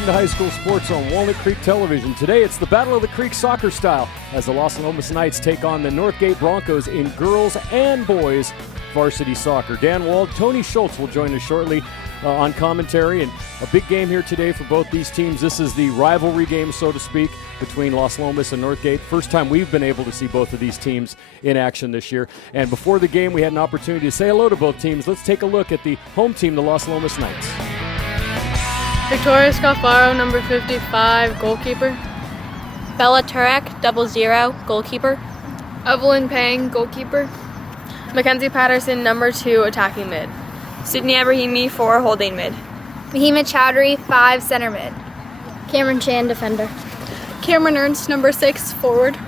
welcome to High School Sports on Walnut Creek Television. Today it's the Battle of the Creek soccer style as the Los Lomas Knights take on the Northgate Broncos in girls and boys varsity soccer. Dan Wald, Tony Schultz will join us shortly on commentary, and a big game here today for both these teams. This is the rivalry game, so to speak, between Los Lomas and Northgate. First time we've been able to see both of these teams in action this year. And before the game, we had an opportunity to say hello to both teams. Let's take a look at the home team, the Los Lomas Knights. Victoria Scalfaro, number 55, goalkeeper. Bella Turek, 00, goalkeeper. Evelyn Pang, goalkeeper. Mackenzie Patterson, number 2, attacking mid. Sydney Abrahimi, 4, holding mid. Mahima Chowdhury, 5, center mid. Cameron Chan, defender. Cameron Ernst, number 6, forward.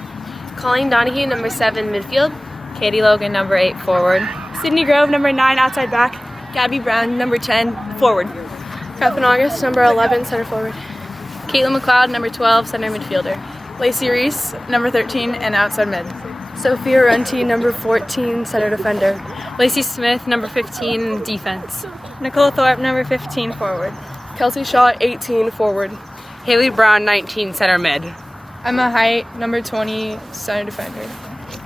Colleen Donahue, number 7, midfield. Katie Logan, number 8, forward. Sydney Grove, number 9, outside back. Gabby Brown, number 10, forward. Catherine August, number 11, center forward. Caitlin McLeod, number 12, center midfielder. Lacey Reese, number 13, and outside mid. Sophia Runty, number 14, center defender. Lacey Smith, number 15, defense. Nicole Thorpe, number 15, forward. Kelsey Shaw, 18, forward. Haley Brown, 19, center mid. Emma Height, number 20, center defender.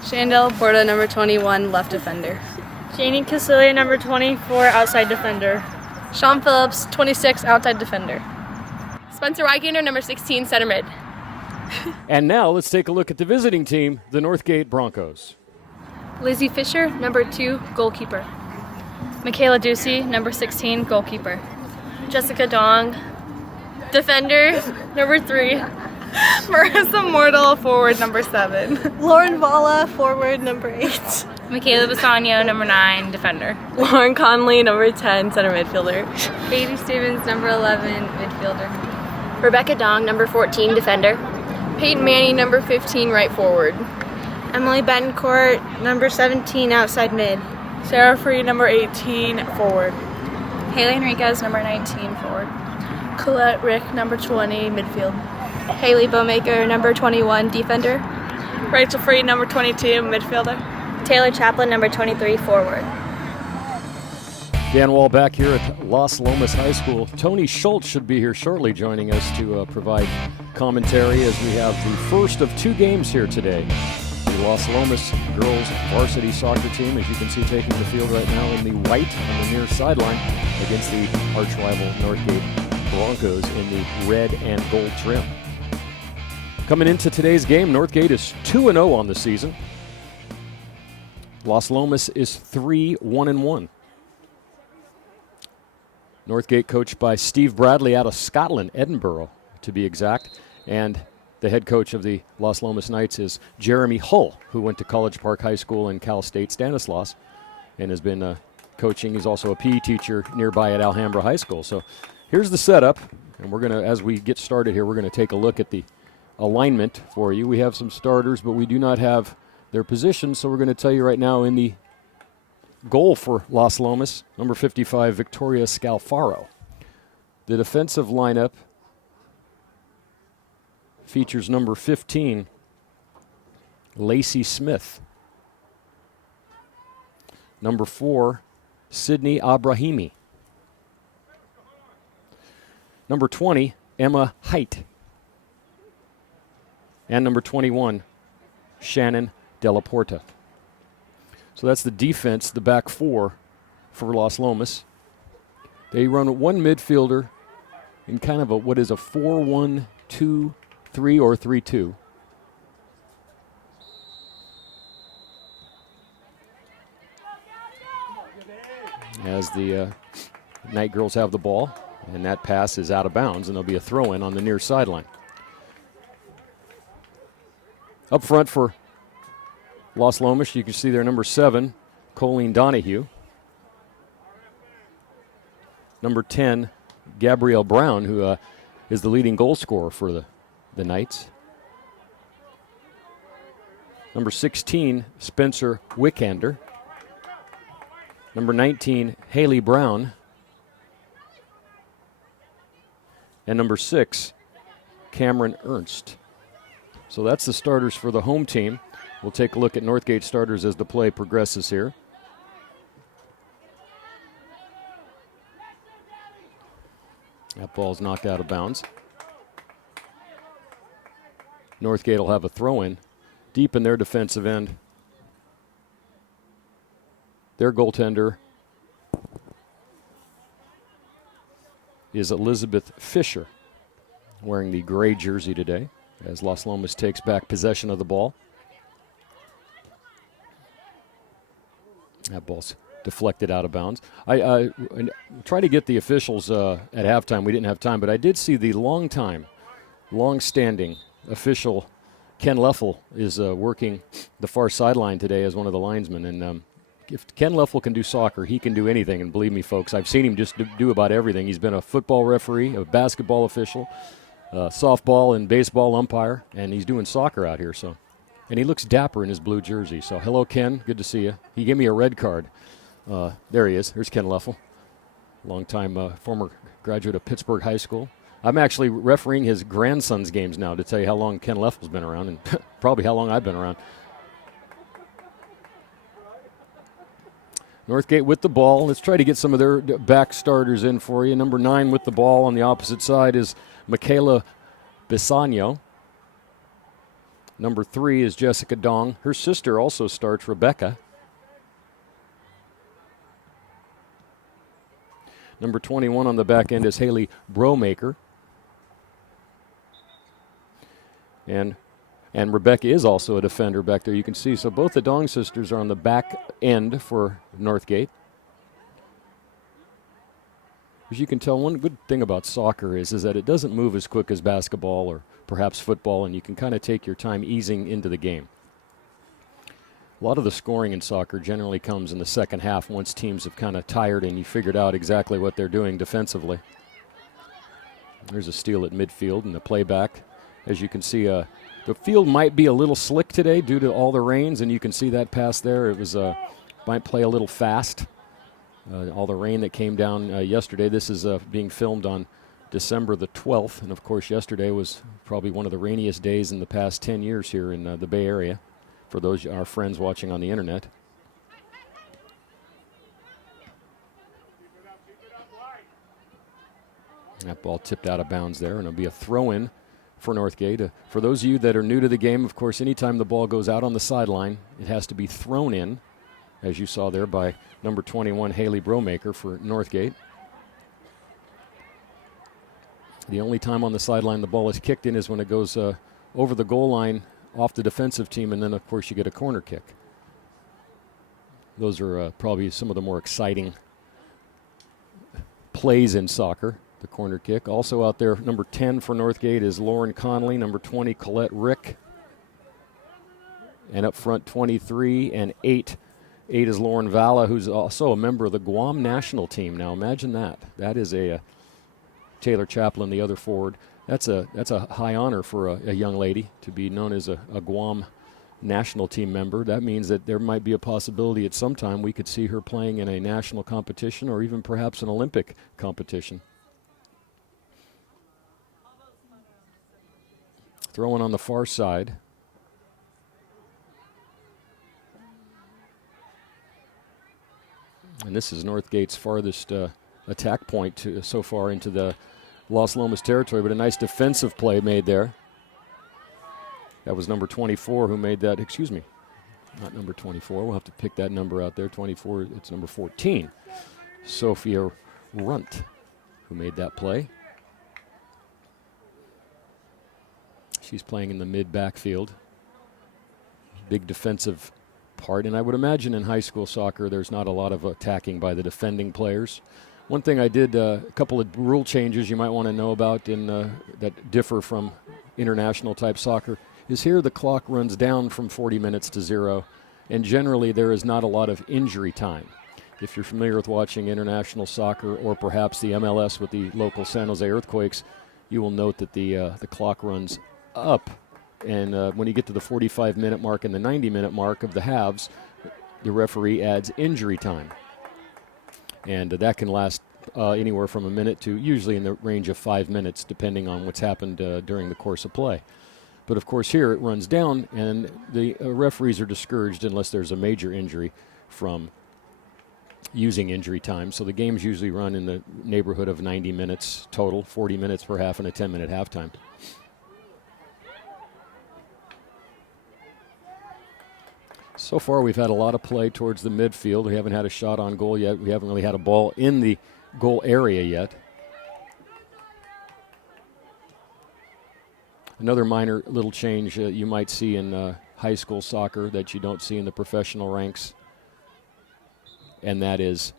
Chandel Porta, number 21, left defender. Janie Casilia, number 24, outside defender. Sean Phillips, 26, outside defender. Spencer Weigander, number 16, center mid. And now let's take a look at the visiting team, the Northgate Broncos. Lizzie Fisher, number 2, goalkeeper. Michaela Ducey, number 16, goalkeeper. Jessica Dong, defender, number 3. Marissa Mortal, forward, number 7. Lauren Valla, forward, number 8. Michaela Basagno, number 9, defender. Lauren Conley, number 10, center midfielder. Katie Stevens, number 11, midfielder. Rebecca Dong, number 14, defender. Peyton Manny, number 15, right forward. Emily Betancourt, number 17, outside mid. Sarah Free, number 18, forward. Haley Enriquez, number 19, forward. Colette Rick, number 20, midfield. Haley Bowmaker, number 21, defender. Rachel Free, number 22, midfielder. Taylor Chaplin, number 23, forward. Dan Wall back here at Los Lomas High School. Tony Schultz should be here shortly joining us to provide commentary as we have the first of 2 games here today. The Los Lomas girls varsity soccer team, as you can see, taking the field right now in the white on the near sideline against the arch rival Northgate Broncos in the red and gold trim. Coming into today's game, Northgate is 2-0 on the season. Los Lomas is 3-1-1. Northgate coached by Steve Bradley out of Scotland, Edinburgh to be exact, and the head coach of the Los Lomas Knights is Jeremy Hull, who went to College Park High School in Cal State Stanislaus and has been coaching. He's also a PE teacher nearby at Alhambra High School. So here's the setup, and we're going to, as we get started here, we're going to take a look at the alignment for you. We have some starters, but we do not have their positions, so we're going to tell you right now in the goal for Los Lomas, number 55, Victoria Scalfaro. The defensive lineup features number 15, Lacey Smith. Number 4, Sydney Abrahimi. Number 20, Emma Height. And number 21, Shannon Della Porta. So that's the defense, the back 4 for Los Lomas. They run 1 midfielder in kind of what is a 4-1-2-3 or 3-2. As the Night Girls have the ball, and that pass is out of bounds, and there'll be a throw-in on the near sideline. Up front for Los Lomas, you can see their number 7, Colleen Donahue. Number 10, Gabrielle Brown, who is the leading goal scorer for the Knights. Number 16, Spencer Wickander. Number 19, Haley Brown. And number 6, Cameron Ernst. So that's the starters for the home team. We'll take a look at Northgate starters as the play progresses here. That ball's knocked out of bounds. Northgate will have a throw-in deep in their defensive end. Their goaltender is Elizabeth Fisher, wearing the gray jersey today, as Las Lomas takes back possession of the ball. That ball's deflected out of bounds. I try to get the officials at halftime. We didn't have time, but I did see the long-standing official Ken Leffel is working the far sideline today as one of the linesmen. And if Ken Leffel can do soccer, he can do anything. And believe me, folks, I've seen him just do about everything. He's been a football referee, a basketball official, softball and baseball umpire, and he's doing soccer out here. So, and he looks dapper in his blue jersey. So hello, Ken. Good to see you. He gave me a red card. There he is. There's Ken Leffel, longtime former graduate of Pittsburgh High School. I'm actually refereeing his grandson's games now to tell you how long Ken Leffel's been around and probably how long I've been around. Northgate with the ball. Let's try to get some of their back starters in for you. Number 9 with the ball on the opposite side is Michaela Bisagno. Number 3 is Jessica Dong. Her sister also starts, Rebecca. Number 21 on the back end is Haley Bromaker. And Rebecca is also a defender back there, you can see. So both the Dong sisters are on the back end for Northgate. As you can tell, one good thing about soccer is that it doesn't move as quick as basketball or perhaps football, and you can kind of take your time easing into the game. A lot of the scoring in soccer generally comes in the second half once teams have kind of tired and you figured out exactly what they're doing defensively. There's a steal at midfield and the playback. As you can see, the field might be a little slick today due to all the rains, and you can see that pass there. It was might play a little fast. All the rain that came down yesterday. This is being filmed on December the 12th, and of course yesterday was probably one of the rainiest days in the past 10 years here in the Bay Area, for those our friends watching on the internet. That ball tipped out of bounds there, and it'll be a throw-in for Northgate. For those of you that are new to the game, of course, anytime the ball goes out on the sideline, it has to be thrown in, as you saw there by number 21, Haley Bromaker for Northgate. The only time on the sideline the ball is kicked in is when it goes over the goal line off the defensive team, and then, of course, you get a corner kick. Those are probably some of the more exciting plays in soccer. The corner kick. Also out there, number 10 for Northgate is Lauren Connolly, number 20, Colette Rick. And up front, 23 and 8. 8 is Lauren Valla, who's also a member of the Guam national team. Now imagine that. That is a Taylor Chaplin, the other forward. That's a high honor for a young lady to be known as a Guam national team member. That means that there might be a possibility at some time we could see her playing in a national competition or even perhaps an Olympic competition. Throwing on the far side. And this is Northgate's farthest attack point so far into the Las Lomas territory, but a nice defensive play made there. That was number 24 who made that. Excuse me, not number 24. We'll have to pick that number out there. 24, it's number 14. Sophia Runt who made that play. She's playing in the mid-backfield. Big defensive part. And I would imagine in high school soccer there's not a lot of attacking by the defending players. One thing I did, a couple of rule changes you might want to know about in that differ from international type soccer, is here the clock runs down from 40 minutes to 0. And generally there is not a lot of injury time. If you're familiar with watching international soccer or perhaps the MLS with the local San Jose Earthquakes, you will note that the clock runs up, and when you get to the 45-minute mark and the 90-minute mark of the halves, the referee adds injury time, and that can last anywhere from a minute to usually in the range of 5 minutes, depending on what's happened during the course of play. But of course here it runs down, and the referees are discouraged unless there's a major injury from using injury time. So the games usually run in the neighborhood of 90 minutes total, 40 minutes per half and a 10-minute halftime. So far we've had a lot of play towards the midfield. We haven't had a shot on goal yet. We haven't really had a ball in the goal area yet. Another minor little change you might see in high school soccer that you don't see in the professional ranks, and that is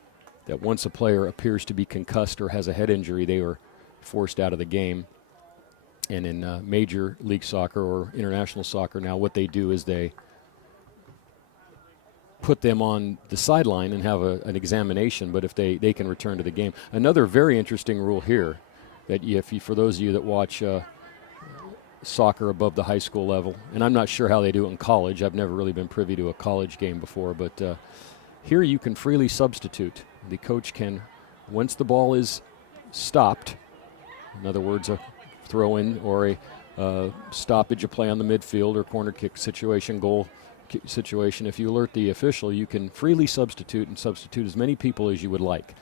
that once a player appears to be concussed or has a head injury, they are forced out of the game. And in Major League Soccer or international soccer now, what they do is they put them on the sideline and have an examination, but if they can return to the game. Another very interesting rule here, that for those of you that watch soccer above the high school level, and I'm not sure how they do it in college. I've never really been privy to a college game before, but here you can freely substitute. The coach can, once the ball is stopped, in other words, a throw-in or a stoppage of play on the midfield or corner kick situation, goal situation, if you alert the official, you can freely substitute and substitute as many people as you would like.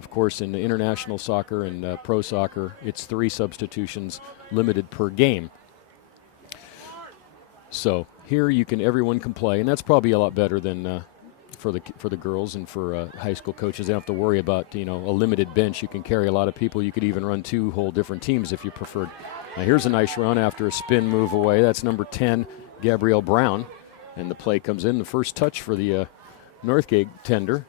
Of course, in the international soccer and pro soccer, it's 3 substitutions limited per game. So here everyone can play, and that's probably a lot better than for the girls and for high school coaches. They don't have to worry about a limited bench. You can carry a lot of people. You could even run 2 whole different teams if you preferred. Now here's a nice run after a spin move away. That's number 10, Gabrielle Brown, and the play comes in. The first touch for the Northgate tender.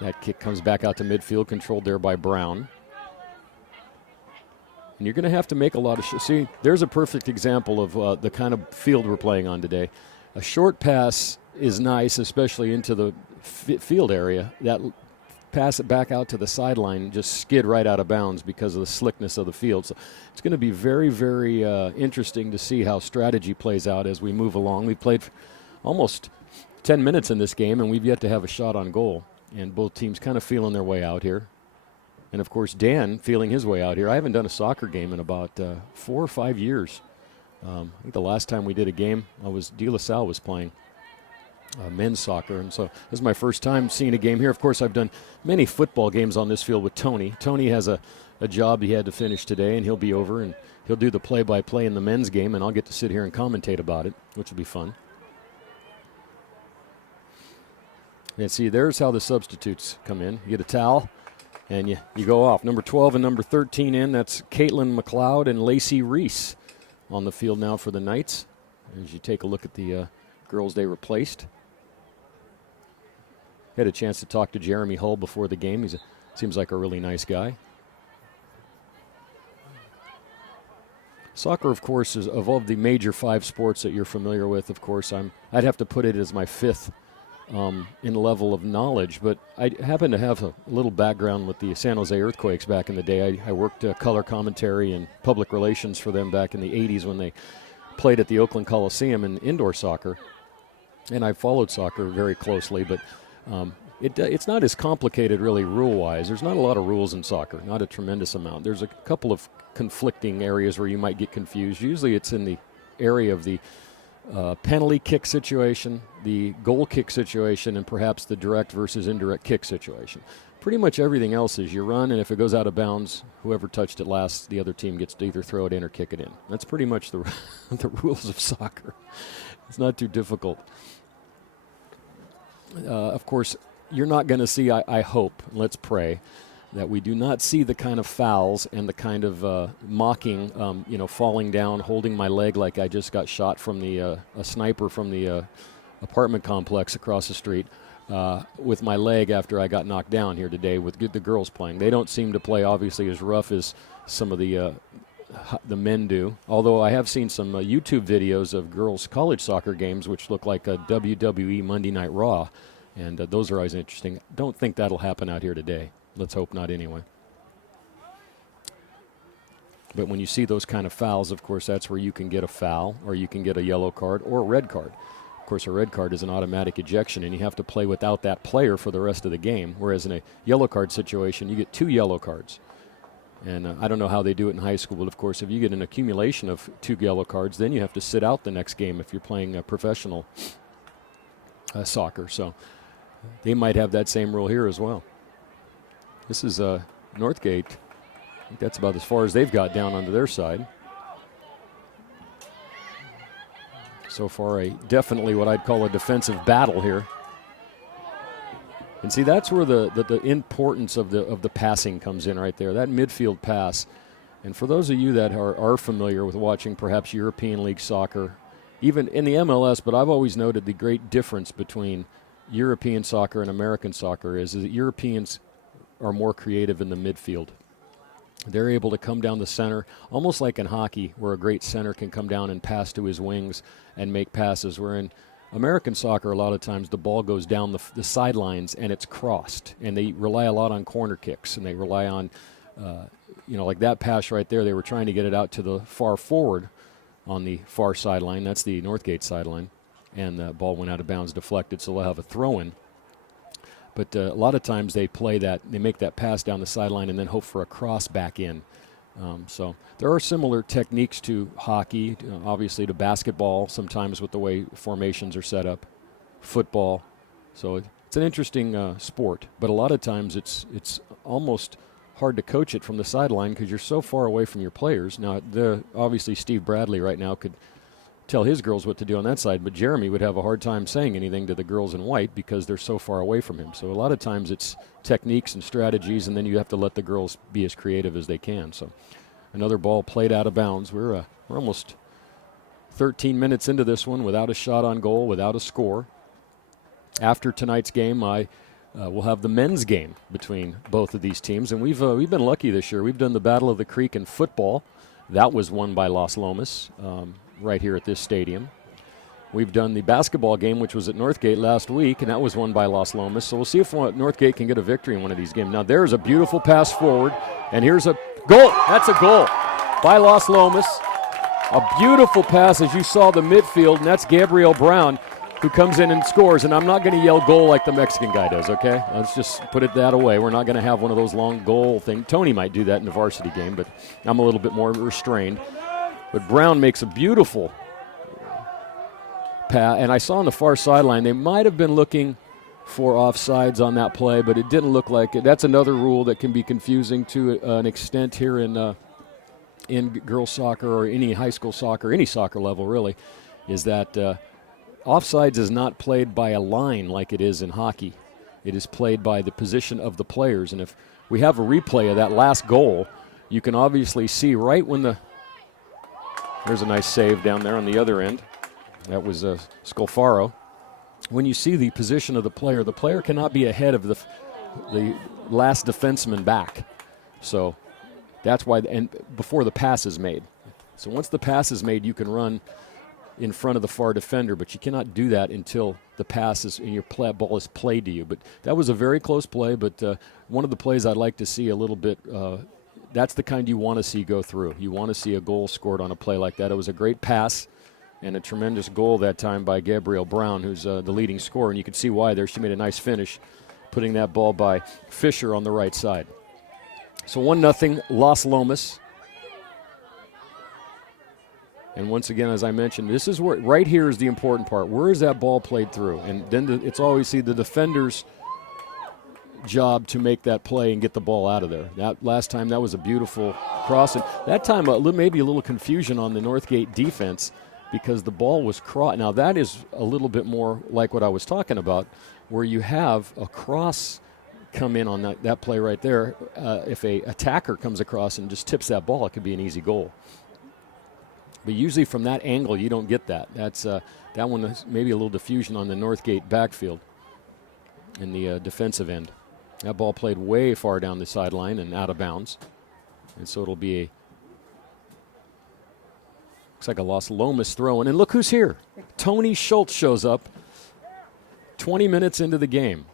That kick comes back out to midfield, controlled there by Brown. And you're going to have to make a lot of see, there's a perfect example of the kind of field we're playing on today. A short pass is nice, especially into the field area. That pass it back out to the sideline just skid right out of bounds because of the slickness of the field. So it's going to be very, very interesting to see how strategy plays out as we move along. We've played almost 10 minutes in this game, and we've yet to have a shot on goal. And both teams kind of feeling their way out here. And, of course, Dan feeling his way out here. I haven't done a soccer game in about 4 or 5 years. I think the last time we did a game, De La Salle was playing men's soccer. And so this is my first time seeing a game here. Of course, I've done many football games on this field with Tony. Tony has a job he had to finish today, and he'll be over, and he'll do the play-by-play in the men's game, and I'll get to sit here and commentate about it, which will be fun. And see, there's how the substitutes come in. You get a towel, and you go off. Number 12 and number 13 in. That's Caitlin McLeod and Lacey Reese on the field now for the Knights. As you take a look at the girls they replaced. Had a chance to talk to Jeremy Hull before the game. Seems like a really nice guy. Soccer, of course, is of the major 5 sports that you're familiar with. Of course, I'd have to put it as my 5th in level of knowledge, but I happen to have a little background with the San Jose Earthquakes back in the day. I worked color commentary and public relations for them back in the 80s when they played at the Oakland Coliseum in indoor soccer, and I followed soccer very closely, but it's not as complicated really rule-wise. There's not a lot of rules in soccer, not a tremendous amount. There's a couple of conflicting areas where you might get confused. Usually it's in the area of the penalty kick situation, the goal kick situation, and perhaps the direct versus indirect kick situation. Pretty much everything else is you run, and if it goes out of bounds, whoever touched it last, the other team gets to either throw it in or kick it in. That's pretty much the rules of soccer. It's not too difficult. Of course, you're not going to see, I hope, let's pray, that we do not see the kind of fouls and the kind of mocking, falling down, holding my leg like I just got shot from a sniper from the apartment complex across the street with my leg after I got knocked down here today with the girls playing. They don't seem to play, obviously, as rough as some of the men do, although I have seen some YouTube videos of girls' college soccer games which look like a WWE Monday Night Raw, and those are always interesting. Don't think that'll happen out here today. Let's hope not anyway. But when you see those kind of fouls, of course, that's where you can get a foul or you can get a yellow card or a red card. Of course, a red card is an automatic ejection, and you have to play without that player for the rest of the game, whereas in a yellow card situation, you get 2 yellow cards. And I don't know how they do it in high school, but of course, if you get an accumulation of 2 yellow cards, then you have to sit out the next game if you're playing professional soccer. So they might have that same rule here as well. This is Northgate. I think that's about as far as they've got down onto their side. So far, definitely what I'd call a defensive battle here. And see, that's where the importance of the passing comes in right there, that midfield pass. And for those of you that are familiar with watching perhaps European League soccer, even in the MLS, but I've always noted the great difference between European soccer and American soccer is that Europeans are more creative in the midfield. They're able to come down the center, almost like in hockey, where a great center can come down and pass to his wings and make passes, where in American soccer, a lot of times the ball goes down the sidelines and it's crossed, and they rely a lot on corner kicks, and they rely on, like that pass right there. They were trying to get it out to the far forward on the far sideline. That's the Northgate sideline, and the ball went out of bounds, deflected, so they'll have a throw-in. But a lot of times they make that pass down the sideline and then hope for a cross back in. So there are similar techniques to hockey, obviously to basketball, sometimes with the way formations are set up, football. So it's an interesting sport, but a lot of times it's almost hard to coach it from the sideline because you're so far away from your players. Now, obviously Steve Bradley right now could tell his girls what to do on that side, but Jeremy would have a hard time saying anything to the girls in white because they're so far away from him. So a lot of times it's techniques and strategies, and then you have to let the girls be as creative as they can. So another ball played out of bounds. We're almost 13 minutes into this one without a shot on goal, without a score. After tonight's game, we'll have the men's game between both of these teams, and we've been lucky this year. We've done the Battle of the Creek in football. That was won by Los Lomas. Right here at this stadium. We've done the basketball game, which was at Northgate last week, and that was won by Los Lomas. So we'll see if Northgate can get a victory in one of these games. Now there's a beautiful pass forward, and here's a goal. That's a goal by Los Lomas. A beautiful pass, as you saw the midfield, and that's Gabriel Brown, who comes in and scores. And I'm not going to yell goal like the Mexican guy does, okay? Let's just put it that away. We're not going to have one of those long goal things. Tony might do that in the varsity game, but I'm a little bit more restrained. But Brown makes a beautiful pass. And I saw on the far sideline, they might have been looking for offsides on that play, but it didn't look like it. That's another rule that can be confusing to an extent here in girls soccer or any high school soccer, any soccer level really, is that offsides is not played by a line like it is in hockey. It is played by the position of the players. And if we have a replay of that last goal, you can obviously see right when there's a nice save down there on the other end. That was Scolfaro. When you see the position of the player cannot be ahead of the last defenseman back. So that's why, and before the pass is made. So once the pass is made, you can run in front of the far defender, but you cannot do that until the pass is and your ball is played to you. But that was a very close play, but one of the plays I'd like to see a little bit, that's the kind you want to see go through. You want to see a goal scored on a play like that. It was a great pass and a tremendous goal that time by Gabrielle Brown, who's the leading scorer, and you can see why there. She made a nice finish, putting that ball by Fisher on the right side. So 1-0 Los Lomas. And once again, as I mentioned, this is where, right here is the important part. Where is that ball played through? And then it's always the defender's job to make that play and get the ball out of there. That last time, that was a beautiful cross. And that time, maybe a little confusion on the Northgate defense because the ball was crossed. Now, that is a little bit more like what I was talking about, where you have a cross come in on that play right there. If a attacker comes across and just tips that ball, it could be an easy goal. But usually from that angle, you don't get that. That's that one is maybe a little diffusion on the Northgate backfield in the defensive end. That ball played way far down the sideline and out of bounds. And so it'll be looks like a Los Lomas throw. And look who's here. Tony Schultz shows up 20 minutes into the game.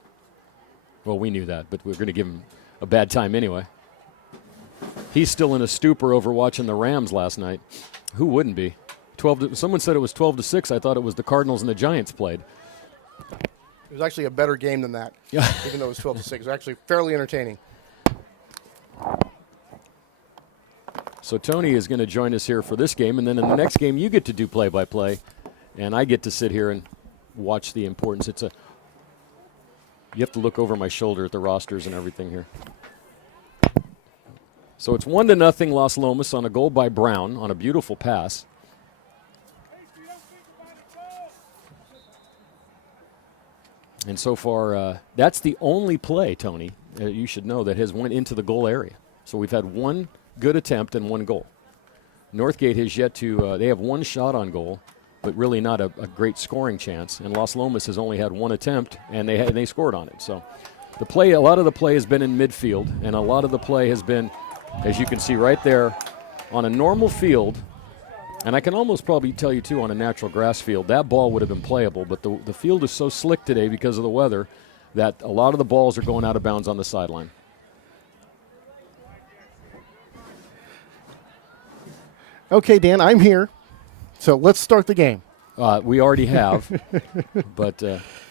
Well, we knew that, but we're going to give him a bad time anyway. He's still in a stupor over watching the Rams last night. Who wouldn't be? Someone said it was 12-6. I thought it was the Cardinals and the Giants played. It was actually a better game than that, even though it was 12-6. It was actually fairly entertaining. So Tony is going to join us here for this game, and then in the next game you get to do play-by-play, and I get to sit here and watch the importance. You have to look over my shoulder at the rosters and everything here. So it's 1-0 Los Lomas on a goal by Brown on a beautiful pass. And so far, that's the only play, Tony, you should know, that has went into the goal area. So we've had one good attempt and one goal. Northgate has yet to, they have one shot on goal, but really not a great scoring chance. And Los Lomas has only had one attempt, and they scored on it. So a lot of the play has been in midfield, and a lot of the play has been, as you can see right there, on a normal field. And I can almost probably tell you, too, on a natural grass field, that ball would have been playable. But the field is so slick today because of the weather that a lot of the balls are going out of bounds on the sideline. Okay, Dan, I'm here. So let's start the game. We already have, but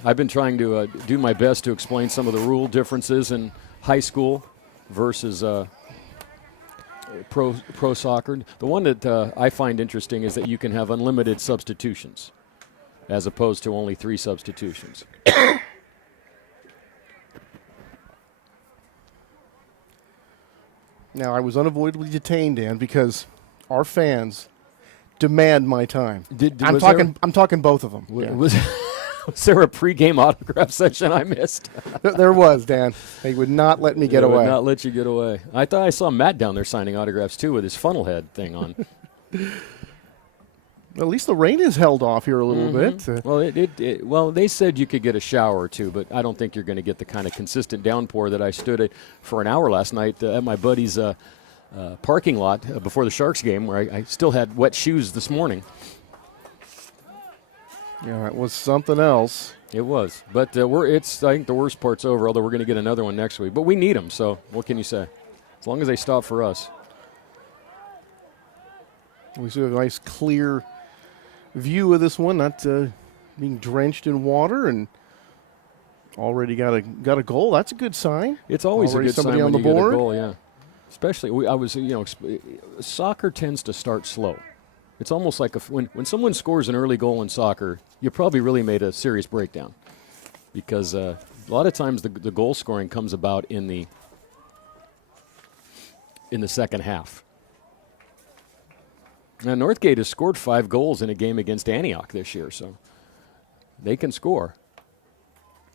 I've been trying to do my best to explain some of the rule differences in high school versus pro soccer. The one that I find interesting is that you can have unlimited substitutions as opposed to only 3 substitutions. Now, I was unavoidably detained, Dan, because our fans demand my time. I'm talking both of them. Was there a pregame autograph session I missed? There was, Dan. They would not let me get away. Would not let you get away. I thought I saw Matt down there signing autographs, too, with his funnel head thing on. At least the rain has held off here a little bit. Well, they said you could get a shower or two, but I don't think you're going to get the kind of consistent downpour that I stood at for an hour last night at my buddy's parking lot before the Sharks game, where I still had wet shoes this morning. Yeah, it was something else. It was, but I think the worst part's over. Although we're going to get another one next week, but we need them. So what can you say? As long as they stop for us. We see a nice clear view of this one, not being drenched in water, and already got a goal. That's a good sign. It's always already a good sign on when the you board. get a goal. Yeah, especially soccer tends to start slow. It's almost like when someone scores an early goal in soccer, you probably really made a serious breakdown, because a lot of times the goal scoring comes about in the second half. Now, Northgate has scored 5 goals in a game against Antioch this year, so they can score.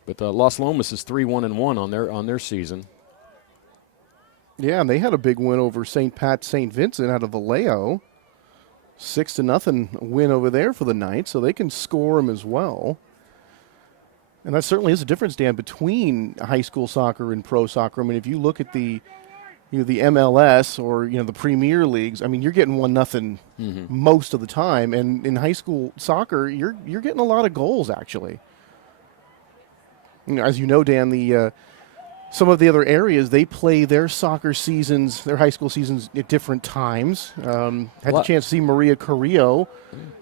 But Los Lomas is 3-1-1 on their season. Yeah, and they had a big win over St. Pat St. Vincent out of Vallejo. 6-0 win over there for the Knights, so they can score them as well. And that certainly is a difference, Dan, between high school soccer and pro soccer. I mean, if you look at the MLS or the Premier Leagues, I mean, you're getting 1-0 most of the time, and in high school soccer, you're getting a lot of goals actually. As you know, Dan, some of the other areas, they play their soccer seasons, their high school seasons at different times. Had the chance to see Maria Carrillo,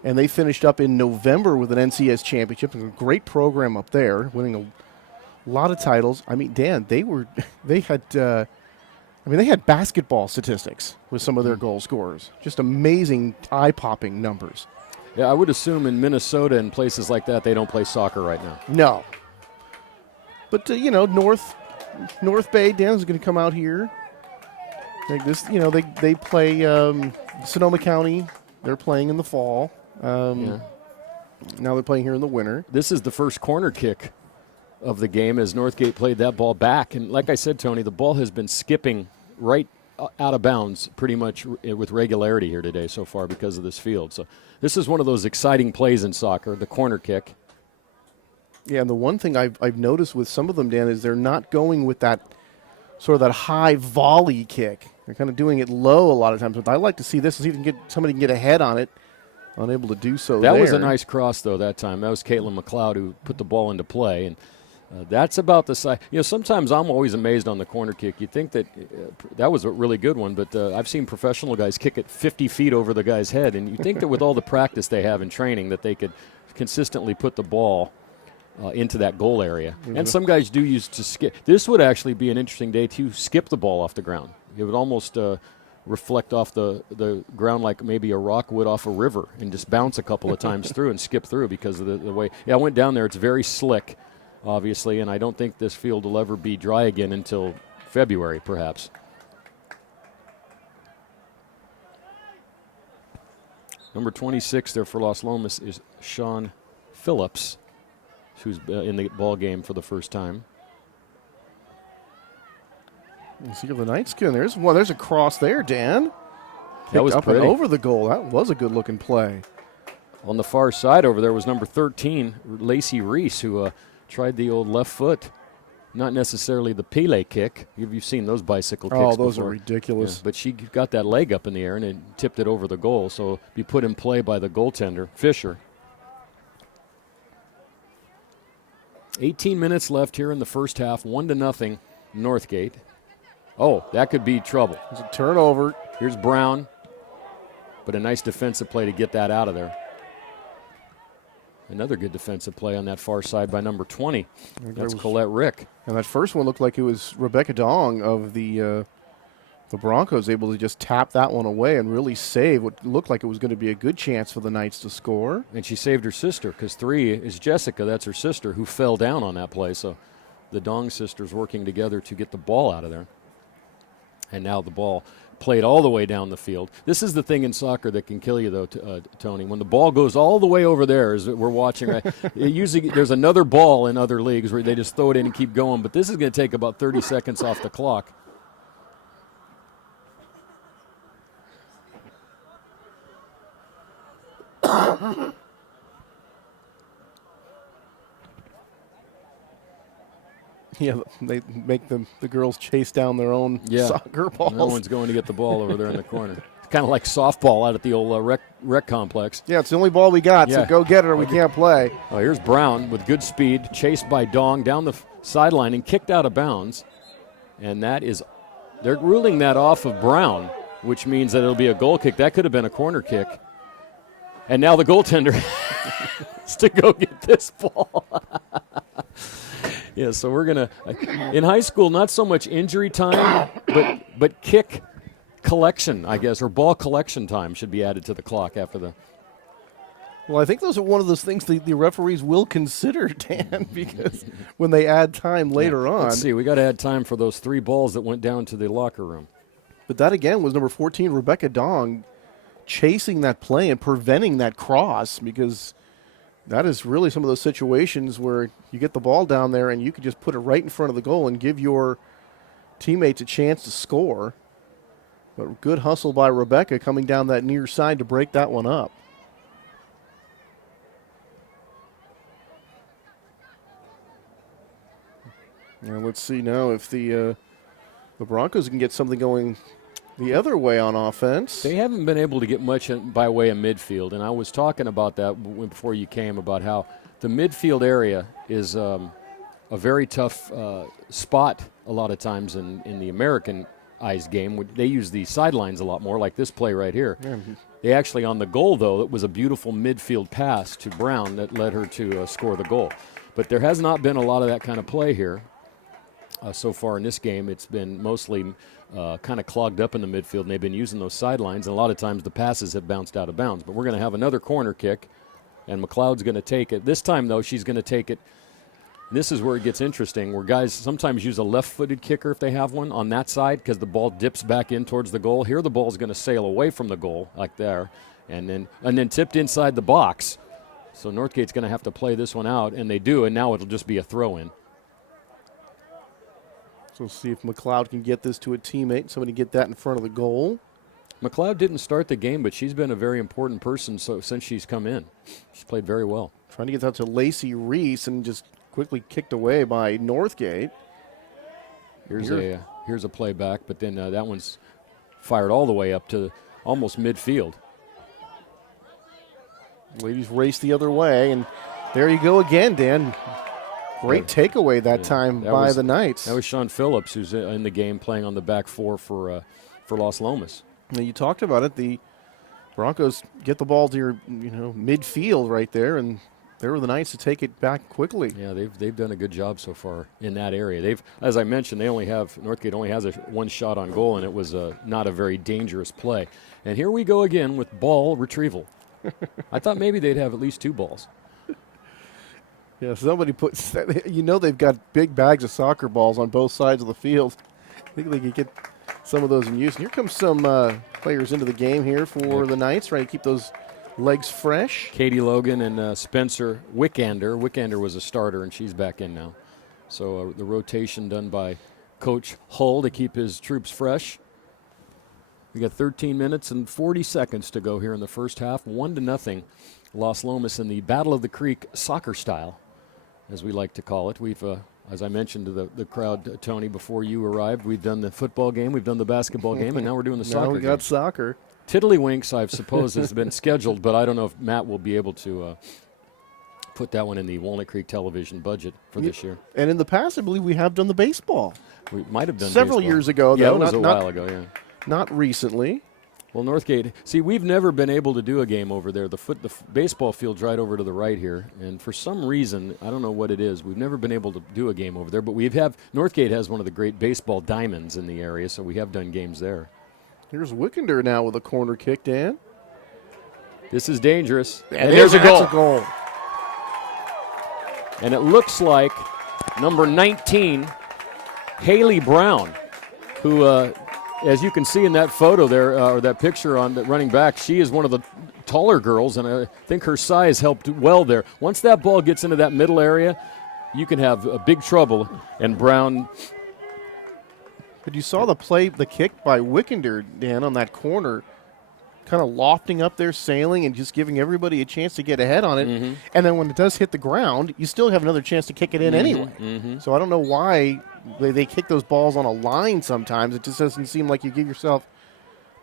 and they finished up in November with an NCS championship. A great program up there, winning a lot of titles. I mean, Dan, they had basketball statistics with some of their goal scorers. Just amazing, eye-popping numbers. Yeah, I would assume in Minnesota and places like that, they don't play soccer right now. No. But, North Bay, Dan's going to come out here. Like this, they play Sonoma County. They're playing in the fall. Now they're playing here in the winter. This is the first corner kick of the game as Northgate played that ball back. And like I said, Tony, the ball has been skipping right out of bounds pretty much with regularity here today so far because of this field. So this is one of those exciting plays in soccer, the corner kick. Yeah, and the one thing I've noticed with some of them, Dan, is they're not going with that sort of that high volley kick. They're kind of doing it low a lot of times. But I like to see this, see if somebody can get ahead on it. Unable to do so That there. was a nice cross, though, that time. That was Caitlin McLeod who put the ball into play. And that's about the size. Sometimes I'm always amazed on the corner kick. You'd think that that was a really good one, but I've seen professional guys kick it 50 feet over the guy's head. And you think that with all the practice they have in training that they could consistently put the ball into that goal area. Mm-hmm. And some guys do use to skip. This would actually be an interesting day to skip the ball off the ground. It would almost reflect off the ground like maybe a rock would off a river and just bounce a couple of times through and skip through because of the way. Yeah, I went down there. It's very slick, obviously, and I don't think this field will ever be dry again until February, perhaps. Number 26 there for Los Lomas is Sean Phillips, who's in the ball game for the first time. You see the Knights going. There's a cross there, Dan. That was up pretty. and over the goal. That was a good-looking play. On the far side over there was number 13, Lacey Reese, who tried the old left foot. Not necessarily the Pele kick. You've seen those bicycle kicks Oh, those before. are ridiculous. Yeah, but she got that leg up in the air and it tipped it over the goal, so be put in play by the goaltender, Fisher. 18 minutes left here in the first half, 1-0 Northgate. Oh, that could be trouble. It's a turnover. Here's Brown, but a nice defensive play to get that out of there. Another good defensive play on that far side by number 20. That's Colette Rick. And that first one looked like it was Rebecca Dong of the Broncos able to just tap that one away and really save what looked like it was going to be a good chance for the Knights to score. And she saved her sister because 3 is Jessica, that's her sister, who fell down on that play. So the Dong sisters working together to get the ball out of there. And now the ball played all the way down the field. This is the thing in soccer that can kill you, though, Tony. When the ball goes all the way over there, as we're watching, right, usually there's another ball in other leagues where they just throw it in and keep going. But this is going to take about 30 seconds off the clock. Yeah, they make the girls chase down their own soccer balls. No one's going to get the ball over there in the corner. It's kind of like softball out at the old rec complex. Yeah, it's the only ball we got, so go get it or we can't play. Oh, here's Brown with good speed, chased by Dong down the sideline and kicked out of bounds. And that is, they're ruling that off of Brown, which means that it'll be a goal kick. That could have been a corner kick. And now the goaltender has to go get this ball. Yeah, so we're going to, in high school, not so much injury time, but kick collection, I guess, or ball collection time should be added to the clock after the. Well, I think those are one of those things the referees will consider, Dan, because when they add time later on. Let's see, we got to add time for those 3 balls that went down to the locker room. But that, again, was number 14, Rebecca Dong, chasing that play and preventing that cross, because that is really some of those situations where you get the ball down there and you could just put it right in front of the goal and give your teammates a chance to score. But good hustle by Rebecca coming down that near side to break that one up. And let's see now if the Broncos can get something going the other way on offense. They haven't been able to get much by way of midfield, and I was talking about that before you came, about how the midfield area is a very tough spot a lot of times in the Americanized game. They use the sidelines a lot more, like this play right here. Yeah. They actually, on the goal, though, it was a beautiful midfield pass to Brown that led her to score the goal. But there has not been a lot of that kind of play here. So far in this game, it's been mostly kind of clogged up in the midfield, and they've been using those sidelines, and a lot of times the passes have bounced out of bounds. But we're going to have another corner kick, and McLeod's going to take it. This time, though, she's going to take it. This is where it gets interesting, where guys sometimes use a left-footed kicker if they have one on that side because the ball dips back in towards the goal. Here the ball is going to sail away from the goal, like there, and then tipped inside the box. So Northgate's going to have to play this one out, and they do, and now it'll just be a throw-in. So we'll see if McLeod can get this to a teammate, somebody get that in front of the goal. McLeod didn't start the game, but she's been a very important person since she's come in. She's played very well. Trying to get that to Lacey Reese and just quickly kicked away by Northgate. Here's a play back, but then that one's fired all the way up to almost midfield. Ladies race the other way, and there you go again, Dan. Great takeaway that time by the Knights. That was Sean Phillips, who's in the game playing on the back 4 for Los Lomas. Now you talked about it. The Broncos get the ball to your midfield right there, and there were the Knights to take it back quickly. Yeah, they've done a good job so far in that area. They've, as I mentioned, Northgate only has one shot on goal, and it was not a very dangerous play. And here we go again with ball retrieval. I thought maybe they'd have at least 2 balls. Yeah, somebody puts, they've got big bags of soccer balls on both sides of the field. I think they could get some of those in use. And here comes some players into the game here for the Knights, trying to keep those legs fresh. Katie Logan and Spencer Wickander. Wickander was a starter, and she's back in now. So the rotation done by Coach Hull to keep his troops fresh. We got 13 minutes and 40 seconds to go here in the first half. 1-0, Los Lomas in the Battle of the Creek soccer style, as we like to call it. We've, as I mentioned to the crowd, Tony, before you arrived, we've done the football game, we've done the basketball game, and now we're doing the soccer game. Now we got game. soccer. Tiddlywinks, I suppose, has been scheduled, but I don't know if Matt will be able to put that one in the Walnut Creek television budget for this year. And in the past, I believe we have done the baseball. We might have done several baseball. years ago, yeah, though. it was a while ago, yeah. Not recently. Well, Northgate, see, we've never been able to do a game over there. The baseball field's right over to the right here, and for some reason, I don't know what it is, we've never been able to do a game over there, but Northgate has one of the great baseball diamonds in the area, so we have done games there. Here's Wickander now with a corner kick, Dan. This is dangerous. And there's a goal. That's a goal. And it looks like number 19, Haley Brown, who, as you can see in that photo there, or that picture on the running back, she is one of the taller girls, and I think her size helped well there. Once that ball gets into that middle area, you can have big trouble, and Brown. But you saw the kick by Wickander, Dan, on that corner, kind of lofting up there, sailing, and just giving everybody a chance to get ahead on it. Mm-hmm. And then when it does hit the ground, you still have another chance to kick it in anyway. Mm-hmm. So I don't know why they kick those balls on a line sometimes. It just doesn't seem like you give yourself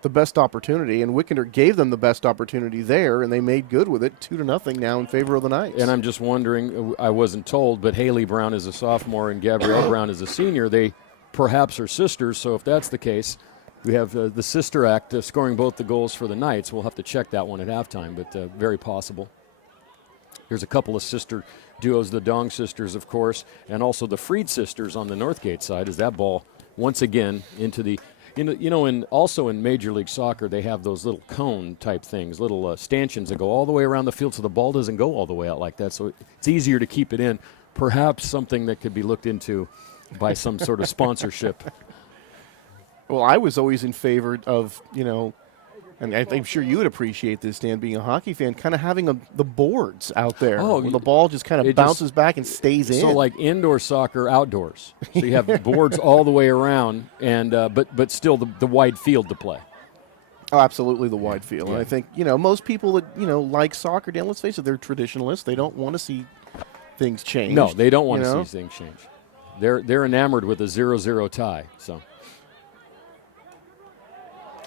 the best opportunity. And Wickander gave them the best opportunity there, and they made good with it, 2-0 now in favor of the Knights. And I'm just wondering, I wasn't told, but Haley Brown is a sophomore and Gabrielle Brown is a senior. They perhaps are sisters, so if that's the case, we have the sister act scoring both the goals for the Knights. We'll have to check that one at halftime, but very possible. There's a couple of sister duos, the Dong sisters, of course, and also the Freed sisters on the Northgate side, as that ball once again into the, also in Major League Soccer, they have those little cone type things, little stanchions that go all the way around the field so the ball doesn't go all the way out like that. So it's easier to keep it in. Perhaps something that could be looked into by some sort of sponsorship. Well, I was always in favor of, and I'm sure you would appreciate this, Dan, being a hockey fan, kind of having the boards out there where the ball just kind of bounces back and stays in. So like indoor soccer outdoors. So you have boards all the way around, and but still the wide field to play. Oh, absolutely, the wide field. Yeah. And I think, most people that, like soccer, Dan, let's face it, they're traditionalists. They don't want to see things change. No, they don't want to see things change. They're enamored with a 0-0 tie. So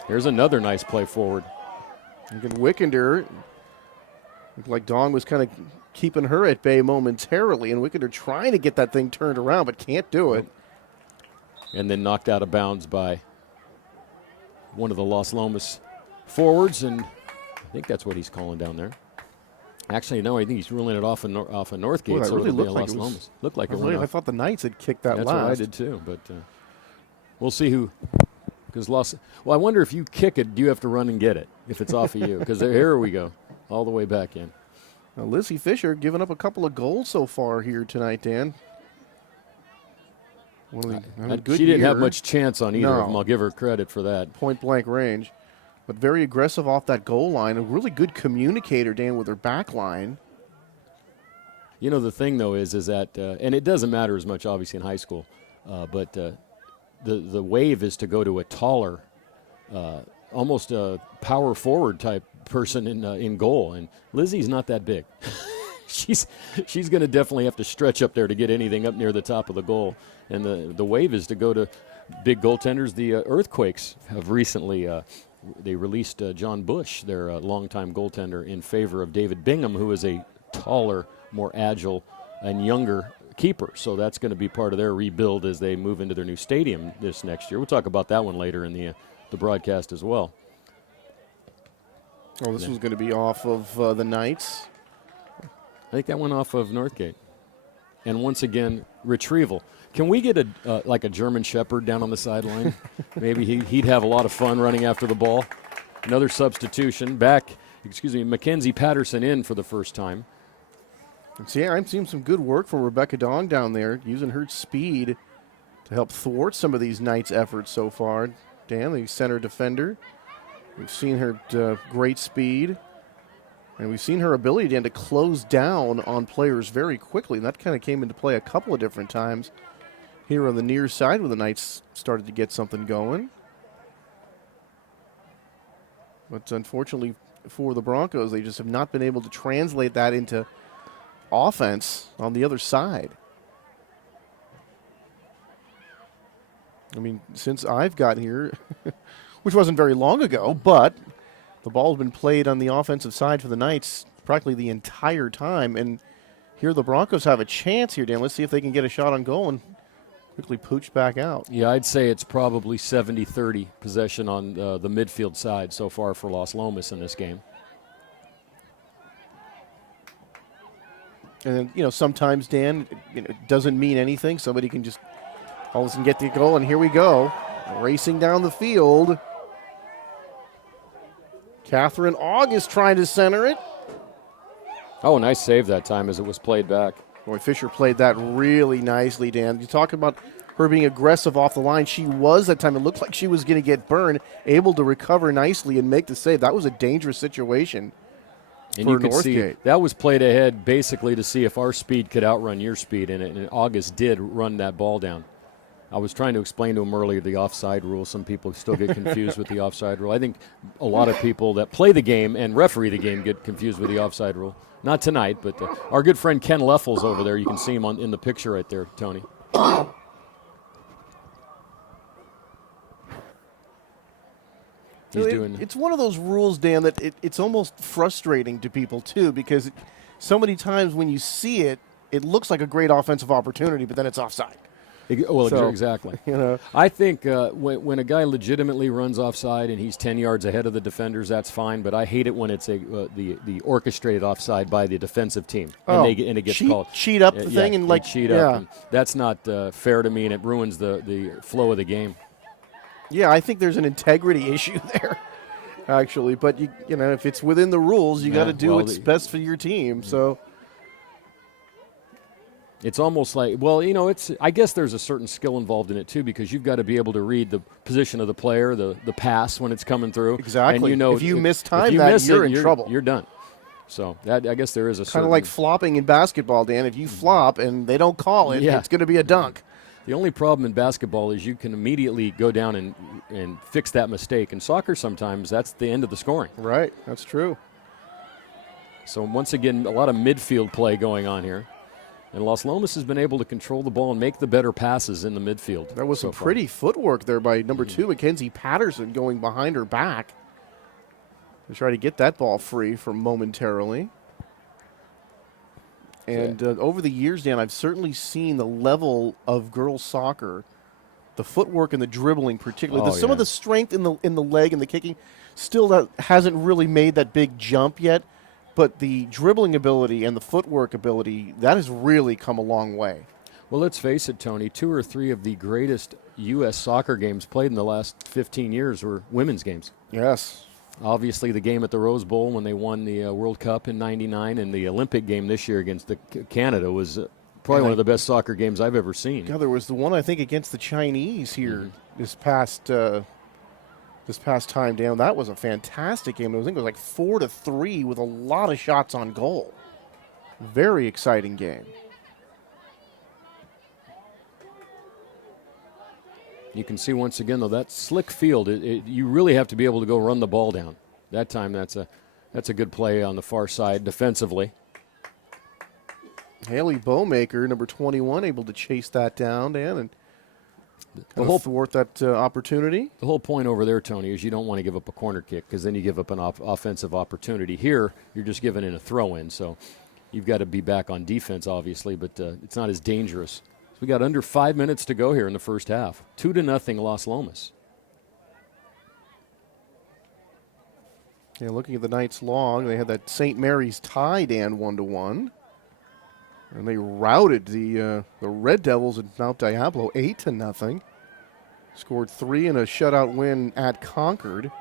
here's another nice play forward. Again, Wickander, looked like Dong was kind of keeping her at bay momentarily, and Wickander trying to get that thing turned around, but can't do it. And then knocked out of bounds by one of the Los Lomas forwards, and I think that's what he's calling down there. Actually, no, I think he's ruling it off of Northgate. Boy, that so really it'll be looked a like Los it was. Lomas. Looked like it Really, went I off. thought the Knights had kicked that That's last. what I did too, but we'll see who. Because I wonder if you kick it, do you have to run and get it if it's off of you? Because here we go, all the way back in. Now, Lizzie Fisher giving up a couple of goals so far here tonight, Dan. She didn't have much chance on either of them. I'll give her credit for that. Point blank range, but very aggressive off that goal line. A really good communicator, Dan, with her back line. The thing though is that, and it doesn't matter as much obviously in high school, but the wave is to go to a taller, almost a power forward type person in goal, and Lizzie's not that big. she's going to definitely have to stretch up there to get anything up near the top of the goal, and the wave is to go to big goaltenders. The Earthquakes have recently they released John Bush, their longtime goaltender, in favor of David Bingham, who is a taller, more agile, and younger keeper. So that's going to be part of their rebuild as they move into their new stadium this next year. We'll talk about that one later in the broadcast as well. Oh, this one's going to be off of the Knights. I think that went off of Northgate. And once again, retrieval. Can we get like a German Shepherd down on the sideline? Maybe he'd have a lot of fun running after the ball. Another substitution. Mackenzie Patterson in for the first time. And see, I'm seeing some good work from Rebecca Dong down there, using her speed to help thwart some of these Knights' efforts so far. Dan, the center defender. We've seen her great speed. And we've seen her ability, Dan, to close down on players very quickly. And that kind of came into play a couple of different times here on the near side where the Knights started to get something going. But unfortunately for the Broncos, they just have not been able to translate that into offense on the other side. I mean, since I've got here, which wasn't very long ago, but the ball's been played on the offensive side for the Knights practically the entire time. And here the Broncos have a chance here, Dan. Let's see if they can get a shot on goal and quickly pooch back out. Yeah, I'd say it's probably 70-30 possession on the midfield side so far for Los Lomas in this game. And then, sometimes, Dan, it doesn't mean anything. Somebody can just all of a sudden get the goal, and here we go. Racing down the field. Catherine August trying to center it. Oh, nice save that time as it was played back. Boy, Fisher played that really nicely, Dan. You talk about her being aggressive off the line. She was that time. It looked like she was going to get burned, able to recover nicely and make the save. That was a dangerous situation. And you can see that was played ahead basically to see if our speed could outrun your speed, and August did run that ball down. I was trying to explain to him earlier the offside rule. Some people still get confused with the offside rule. I think a lot of people that play the game and referee the game get confused with the offside rule. Not tonight, but our good friend Ken Leffels over there. You can see him in the picture right there, Tony. It's one of those rules, Dan, that it's almost frustrating to people, too, because so many times when you see it, it looks like a great offensive opportunity, but then it's offside. Well, exactly. I think when a guy legitimately runs offside and he's 10 yards ahead of the defenders, that's fine. But I hate it when it's the orchestrated offside by the defensive team, and it gets called cheat up the thing and cheat up. And that's not fair to me, and it ruins the flow of the game. Yeah, I think there's an integrity issue there, actually. But if it's within the rules, you got to do what's best for your team. So. It's almost like, I guess there's a certain skill involved in it, too, because you've got to be able to read the position of the player, the pass when it's coming through. Exactly. And if you miss time, you're in trouble. You're done. So I guess there is a kind of like flopping in basketball, Dan. If you flop and they don't call it, it's going to be a dunk. The only problem in basketball is you can immediately go down and fix that mistake. In soccer, sometimes that's the end of the scoring. Right. That's true. So once again, a lot of midfield play going on here. And Los Lomas has been able to control the ball and make the better passes in the midfield. There was some pretty footwork there by number 2, Mackenzie Patterson, going behind her back to try to get that ball free for momentarily. And over the years, Dan, I've certainly seen the level of girls soccer, the footwork and the dribbling particularly. Some of the strength in the leg and the kicking still that hasn't really made that big jump yet. But the dribbling ability and the footwork ability, that has really come a long way. Well, let's face it, Tony, 2 or 3 of the greatest U.S. soccer games played in the last 15 years were women's games. Yes. Obviously, the game at the Rose Bowl when they won the World Cup in '99 and the Olympic game this year against Canada was probably one of the best soccer games I've ever seen. Yeah, there was the one, I think, against the Chinese here this past time down. That was a fantastic game. I think it was like 4-3 with a lot of shots on goal. Very exciting game. You can see once again, though, that slick field, you really have to be able to go run the ball down. That time, that's a good play on the far side defensively. Haley Bowmaker, number 21, able to chase that down, Dan, and thwart that opportunity. The whole point over there, Tony, is you don't want to give up a corner kick because then you give up an offensive opportunity. Here, you're just giving in a throw-in, so you've got to be back on defense, obviously, but it's not as dangerous. So we got under 5 minutes to go here in the first half. 2-0 Los Lomas. Yeah, looking at the Knights log, they had that St. Mary's tie, Dan, 1-1. And they routed the Red Devils at Mount Diablo 8-0. Scored 3 in a shutout win at Concord.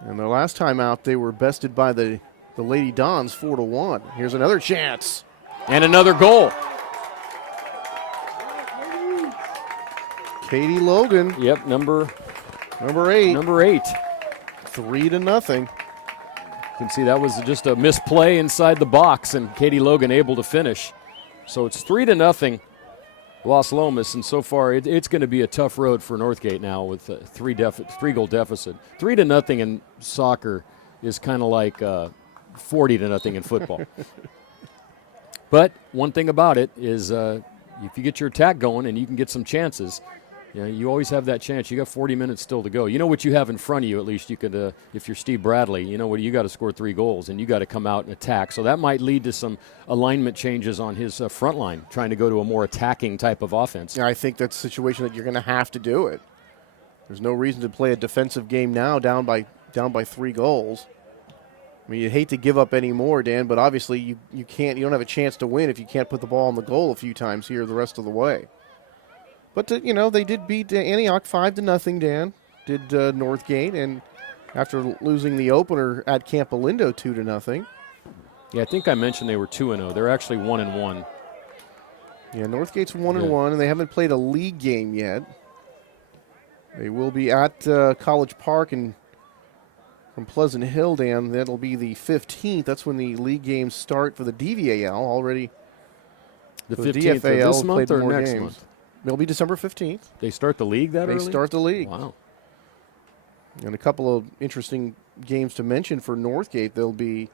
And their last time out, they were bested by the Lady Dons 4-1. Here's another chance. And another goal. Katie Logan. Yep, number 8. Number 8. 3-0. You can see that was just a misplay inside the box, and Katie Logan able to finish. So it's 3-0 Los Lomas, and so far it's going to be a tough road for Northgate now with a 3-goal deficit. 3-0 in soccer is kind of like 40-0 in football. But one thing about it is if you get your attack going and you can get some chances, you always have that chance. You got 40 minutes still to go. You know what you have in front of you, at least you could, if you're Steve Bradley, you know what, you got to score 3 goals and you got to come out and attack. So that might lead to some alignment changes on his front line, trying to go to a more attacking type of offense. Yeah, I think that's a situation that you're going to have to do it. There's no reason to play a defensive game now down by 3 goals. I mean, you'd hate to give up any more, Dan, but obviously you can't. You don't have a chance to win if you can't put the ball on the goal a few times here the rest of the way. But, they did beat Antioch 5-0, Dan, did Northgate, and after losing the opener at Camp Alindo 2-0. Yeah, I think I mentioned they were 2-0. They're actually 1-1. Yeah, Northgate's 1-1, and they haven't played a league game yet. They will be at College Park and from Pleasant Hill, Dan. That'll be the 15th. That's when the league games start for the DVAL already. The so 15th DFAL of this month or next games. month? It'll be December 15th. They start the league that early? They start the league. Wow. And a couple of interesting games to mention for Northgate. They'll be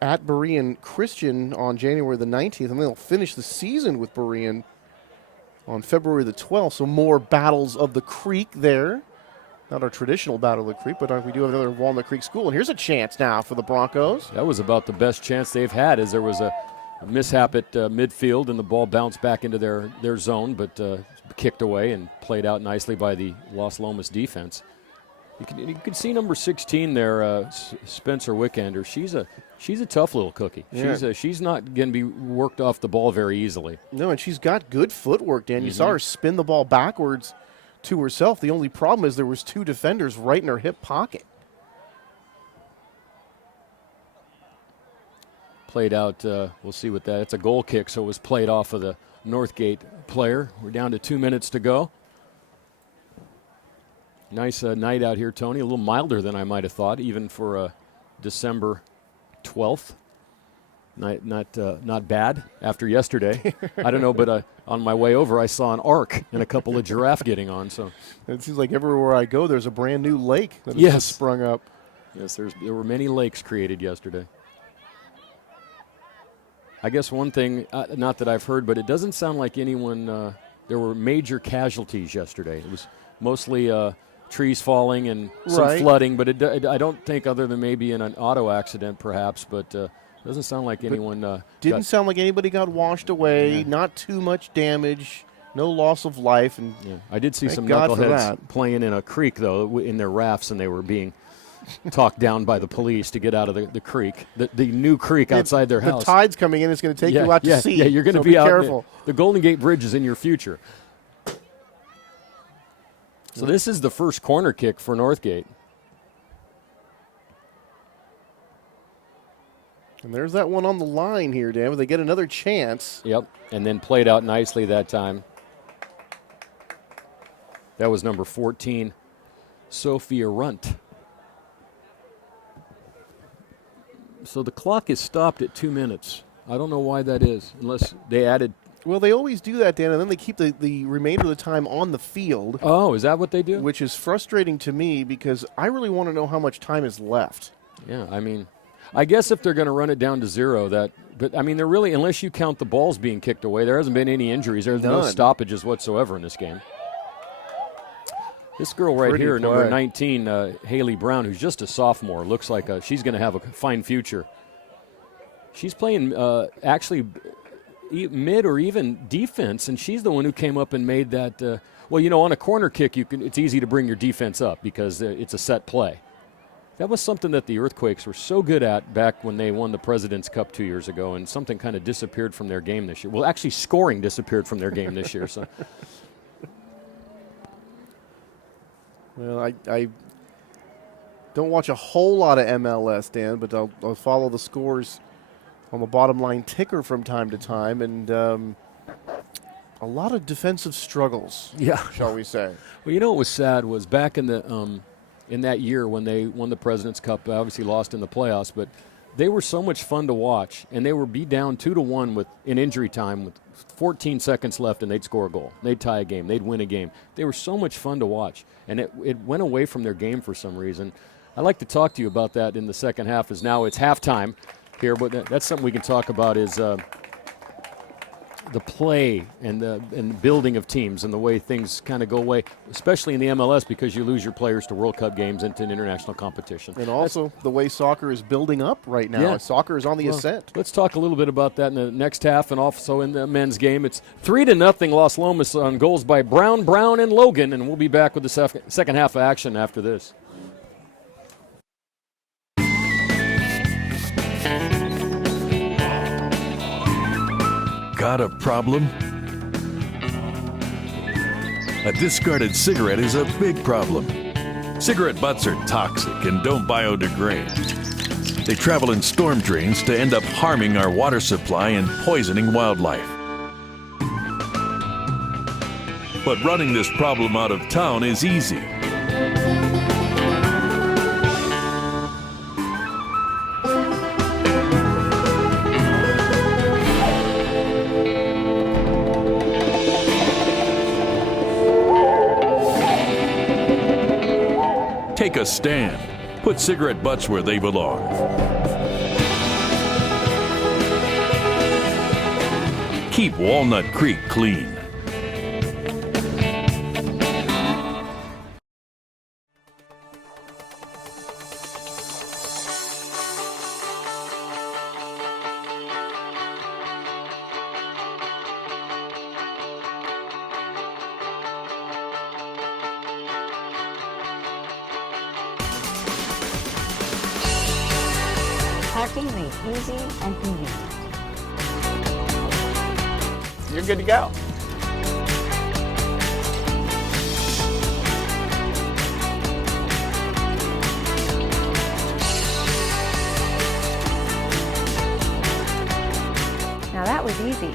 at Berean Christian on January the 19th, and they'll finish the season with Berean on February the 12th. So more battles of the creek there. Not our traditional battle of the creek, but we do have another Walnut Creek school. And here's a chance now for the Broncos. That was about the best chance they've had, as there was a mishap at midfield, and the ball bounced back into their zone, but kicked away and played out nicely by the Los Lomas defense. You can see number 16 there, Spencer Wickender. She's a tough little cookie. Yeah. She's not going to be worked off the ball very easily. No, and she's got good footwork, Dan. You saw her spin the ball backwards to herself. The only problem is there was 2 defenders right in her hip pocket. Played out, we'll see what that, it's a goal kick, so it was played off of the Northgate player. We're down to 2 minutes to go. Nice night out here, Tony. A little milder than I might have thought, even for December 12th. Not bad after yesterday. I don't know, but on my way over, I saw an ark and a couple of giraffe getting on. So it seems like everywhere I go, there's a brand new lake that has just sprung up. Yes, there were many lakes created yesterday. I guess one thing, not that I've heard, but it doesn't sound like anyone, there were major casualties yesterday. It was mostly trees falling and some flooding, but I don't think, other than maybe in an auto accident perhaps, but it doesn't sound like anyone didn't sound like anybody got washed away, not too much damage, no loss of life. And I did see some God knuckleheads playing in a creek, though, in their rafts, and they were being talked down by the police to get out of the creek, the new creek outside their house. The tide's coming in. It's going to take you out to sea. Yeah, you're going to be out careful. The Golden Gate Bridge is in your future. So this is the first corner kick for Northgate. And there's that one on the line here, Dan. They get another chance. Yep, and then played out nicely that time. That was number 14, Sophia Runt. So the clock is stopped at 2 minutes. I don't know why that is, unless they added. Well, they always do that, Dan, and then they keep the remainder of the time on the field. Oh, is that what they do? Which is frustrating to me because I really want to know how much time is left. Yeah, I mean, I guess if they're going to run it down to 0, but I mean, they're really, unless you count the balls being kicked away, there hasn't been any injuries. There's no stoppages whatsoever in this game. This girl right here, number 19, Haley Brown, who's just a sophomore, looks like she's going to have a fine future. She's playing actually mid or even defense, and she's the one who came up and made that. Well, on a corner kick, it's easy to bring your defense up because it's a set play. That was something that the Earthquakes were so good at back when they won the President's Cup 2 years ago, and something kind of disappeared from their game this year. Well, actually, scoring disappeared from their game this year. So, Well, I don't watch a whole lot of MLS, Dan, but I'll follow the scores on the bottom line ticker from time to time, and a lot of defensive struggles, shall we say. well, you know what was sad was back in the in that year when they won the President's Cup, they obviously lost in the playoffs, but they were so much fun to watch, and they would be down 2-1 in injury time with 14 seconds left, and they'd score a goal. They'd tie a game. They'd win a game. They were so much fun to watch, and it went away from their game for some reason. I'd like to talk to you about that in the second half, as now it's halftime here, but that's something we can talk about is the play and the building of teams and the way things kind of go away, especially in the MLS, because you lose your players to World Cup games and to international competition. And also the way soccer is building up right now. Yeah. Soccer is on the ascent. Let's talk a little bit about that in the next half, and also in the men's game. It's 3-0 Los Lomas on goals by Brown, and Logan, and we'll be back with the second half of action after this. Got a problem? A discarded cigarette is a big problem. Cigarette butts are toxic and don't biodegrade. They travel in storm drains to end up harming our water supply and poisoning wildlife. But running this problem out of town is easy. Take a stand. Put cigarette butts where they belong. Keep Walnut Creek clean. Parking made easy and convenient. You're good to go. Now that was easy.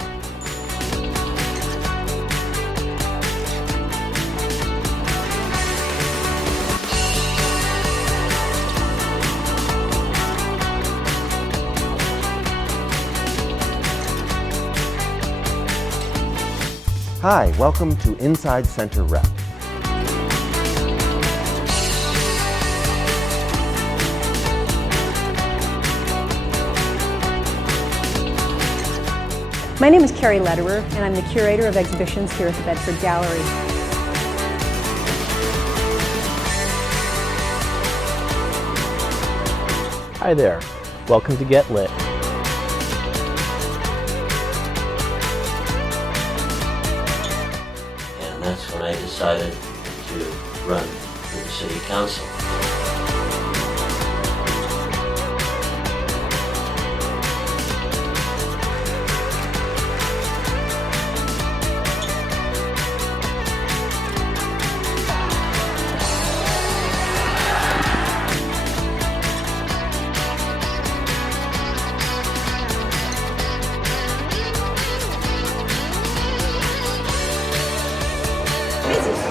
Hi, welcome to Inside Center Rep. My name is Carrie Lederer, and I'm the curator of exhibitions here at the Bedford Gallery. Hi there, welcome to Get Lit. And that's when I decided to run for the city council.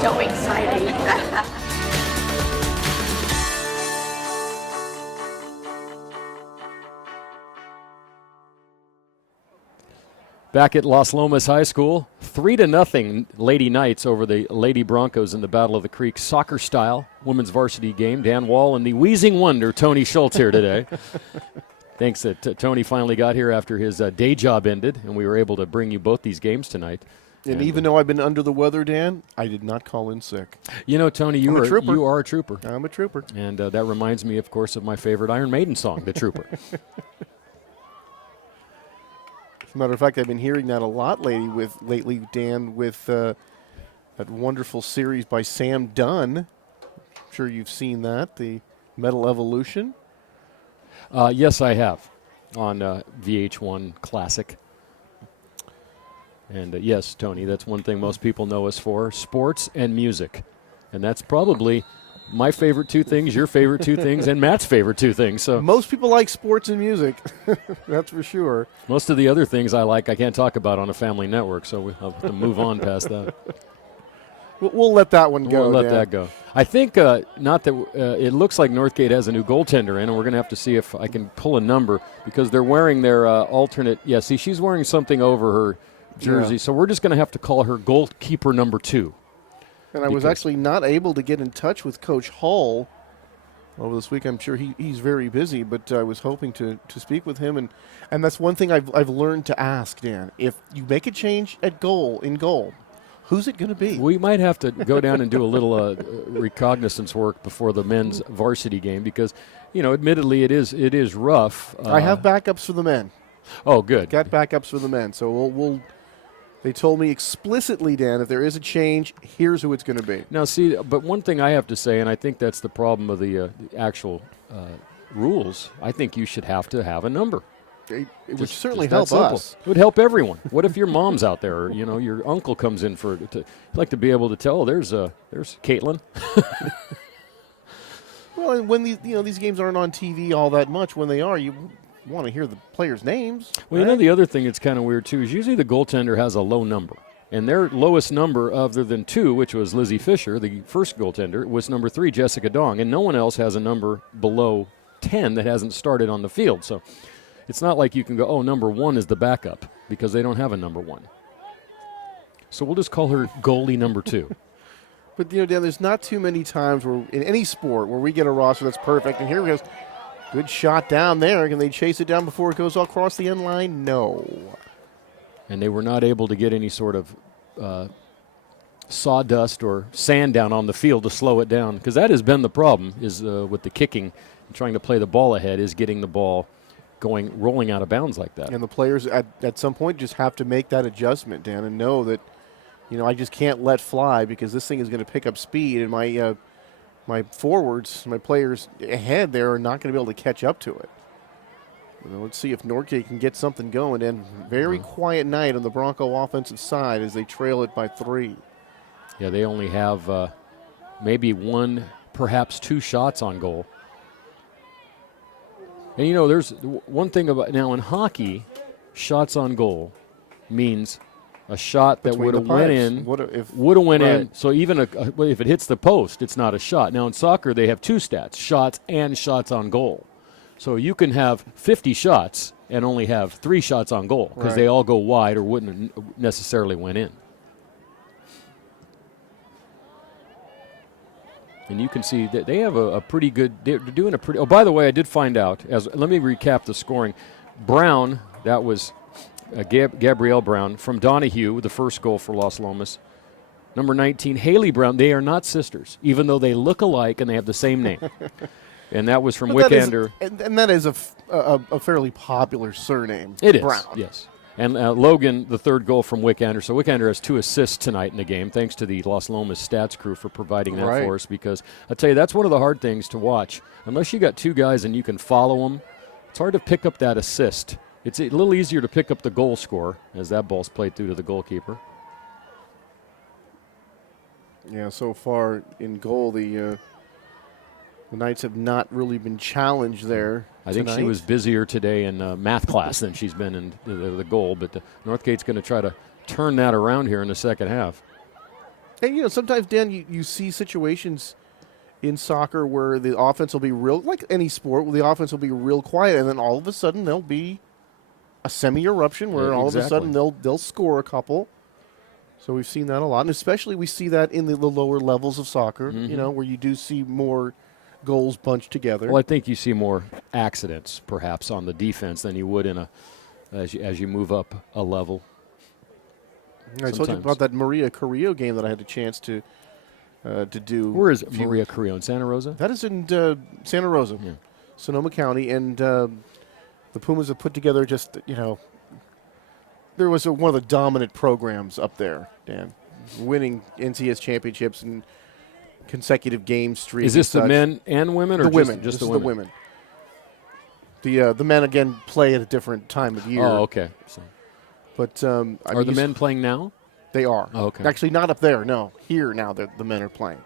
So exciting. Back at Los Lomas High School, 3-0 Lady Knights over the Lady Broncos in the Battle of the Creek soccer style women's varsity game. Dan Wall and the wheezing wonder Tony Schultz here today. Thanks that Tony finally got here after his day job ended, and we were able to bring you both these games tonight. And even though I've been under the weather, Dan, I did not call in sick. You know, Tony, you are a trooper. I'm a trooper. And that reminds me, of course, of my favorite Iron Maiden song, The Trooper. As a matter of fact, I've been hearing that a lot lately, Dan, with that wonderful series by Sam Dunn. I'm sure you've seen that, the Metal Evolution? Yes, I have on VH1 Classic. And yes, Tony, that's one thing most people know us for, sports and music. And that's probably my favorite two things, your favorite two things, and Matt's favorite two things. So most people like sports and music, that's for sure. Most of the other things I like I can't talk about on a family network, so we'll have to move on past that. We'll let that one go. We'll let that go. I think not that it looks like Northgate has a new goaltender in, and we're going to have to see if I can pull a number because they're wearing their alternate. Yeah, see, she's wearing something over her jersey, so we're just going to have to call her goalkeeper number 2. And I was actually not able to get in touch with Coach Hall over this week. I'm sure he's very busy, but I was hoping to speak with him. And that's one thing I've learned to ask, Dan. If you make a change in goal, who's it going to be? We might have to go down and do a little reconnaissance work before the men's varsity game because, admittedly, it is rough. I have backups for the men. Oh, good. Got backups for the men. So we'll they told me explicitly, Dan, if there is a change, here's who it's going to be. Now, see, but one thing I have to say, and I think that's the problem of the actual rules, I think you should have to have a number. It would certainly help us. It would help everyone. What if your mom's out there, or your uncle comes in you'd like to be able to tell? There's Caitlin. Well, and when these games aren't on TV all that much, when they are, you want to hear the players' names. Well, right? The other thing that's kind of weird too is usually the goaltender has a low number, and their lowest number other than 2, which was Lizzie Fisher, the first goaltender, was number 3, Jessica Dong, and no one else has a number below 10 that hasn't started on the field. So it's not like you can go, number 1 is the backup, because they don't have a number 1. So we'll just call her goalie number 2. But, Dan, there's not too many times where in any sport where we get a roster that's perfect, and here we go. Good shot down there. Can they chase it down before it goes across the end line? No. And they were not able to get any sort of sawdust or sand down on the field to slow it down, because that has been the problem is with the kicking and trying to play the ball ahead is getting the ball rolling out of bounds like that. And the players at some point just have to make that adjustment, Dan, and know that, I just can't let fly because this thing is going to pick up speed, and my forwards, my players ahead there are not going to be able to catch up to it. Let's see if Northgate can get something going. And very quiet night on the Bronco offensive side as they trail it by 3. Yeah, they only have maybe 1, perhaps 2 shots on goal. And, there's one thing about now in hockey, shots on goal means a shot that would have went in, would have went in. So even if it hits the post, it's not a shot. Now in soccer, they have 2 stats, shots and shots on goal. So you can have 50 shots and only have 3 shots on goal because they all go wide or wouldn't have necessarily went in. And you can see that they have a pretty good, they're doing a pretty, oh, by the way, I did find out, let me recap the scoring. Brown, that was Gabrielle Brown from Donahue, the first goal for Los Lomas. Number 19, Haley Brown. They are not sisters, even though they look alike and they have the same name. And that was from Wickander. And that is a fairly popular surname. It is, Brown. Yes. And Logan, the third goal from Wickander. So Wickander has 2 assists tonight in the game, thanks to the Los Lomas stats crew for providing that for us. Because I tell you, that's one of the hard things to watch. Unless you got 2 guys and you can follow them, it's hard to pick up that assist. It's a little easier to pick up the goal score as that ball's played through to the goalkeeper. Yeah, so far in goal, the Knights have not really been challenged there. I think she was busier today in math class than she's been in the goal, but Northgate's going to try to turn that around here in the second half. And, sometimes, Dan, you see situations in soccer where the offense will be real, like any sport, where the offense will be real quiet, and then all of a sudden there'll be a semi-eruption where all of a sudden they'll score a couple. So we've seen that a lot, and especially we see that in the lower levels of soccer, where you do see more goals bunched together. Well, I think you see more accidents, perhaps, on the defense than you would as you move up a level. I told you about that Maria Carrillo game that I had a chance to do. Where is Maria Carrillo? In Santa Rosa? That is in Santa Rosa, Sonoma County, and the Pumas have put together just, there was one of the dominant programs up there, Dan, winning NCS championships and consecutive game streak. Is this the men and women, or the women? Just this the is women? The women. The men again play at a different time of year. Oh, okay. So. But are the men playing now? They are. Oh, okay. Actually, not up there. No, here now the men are playing.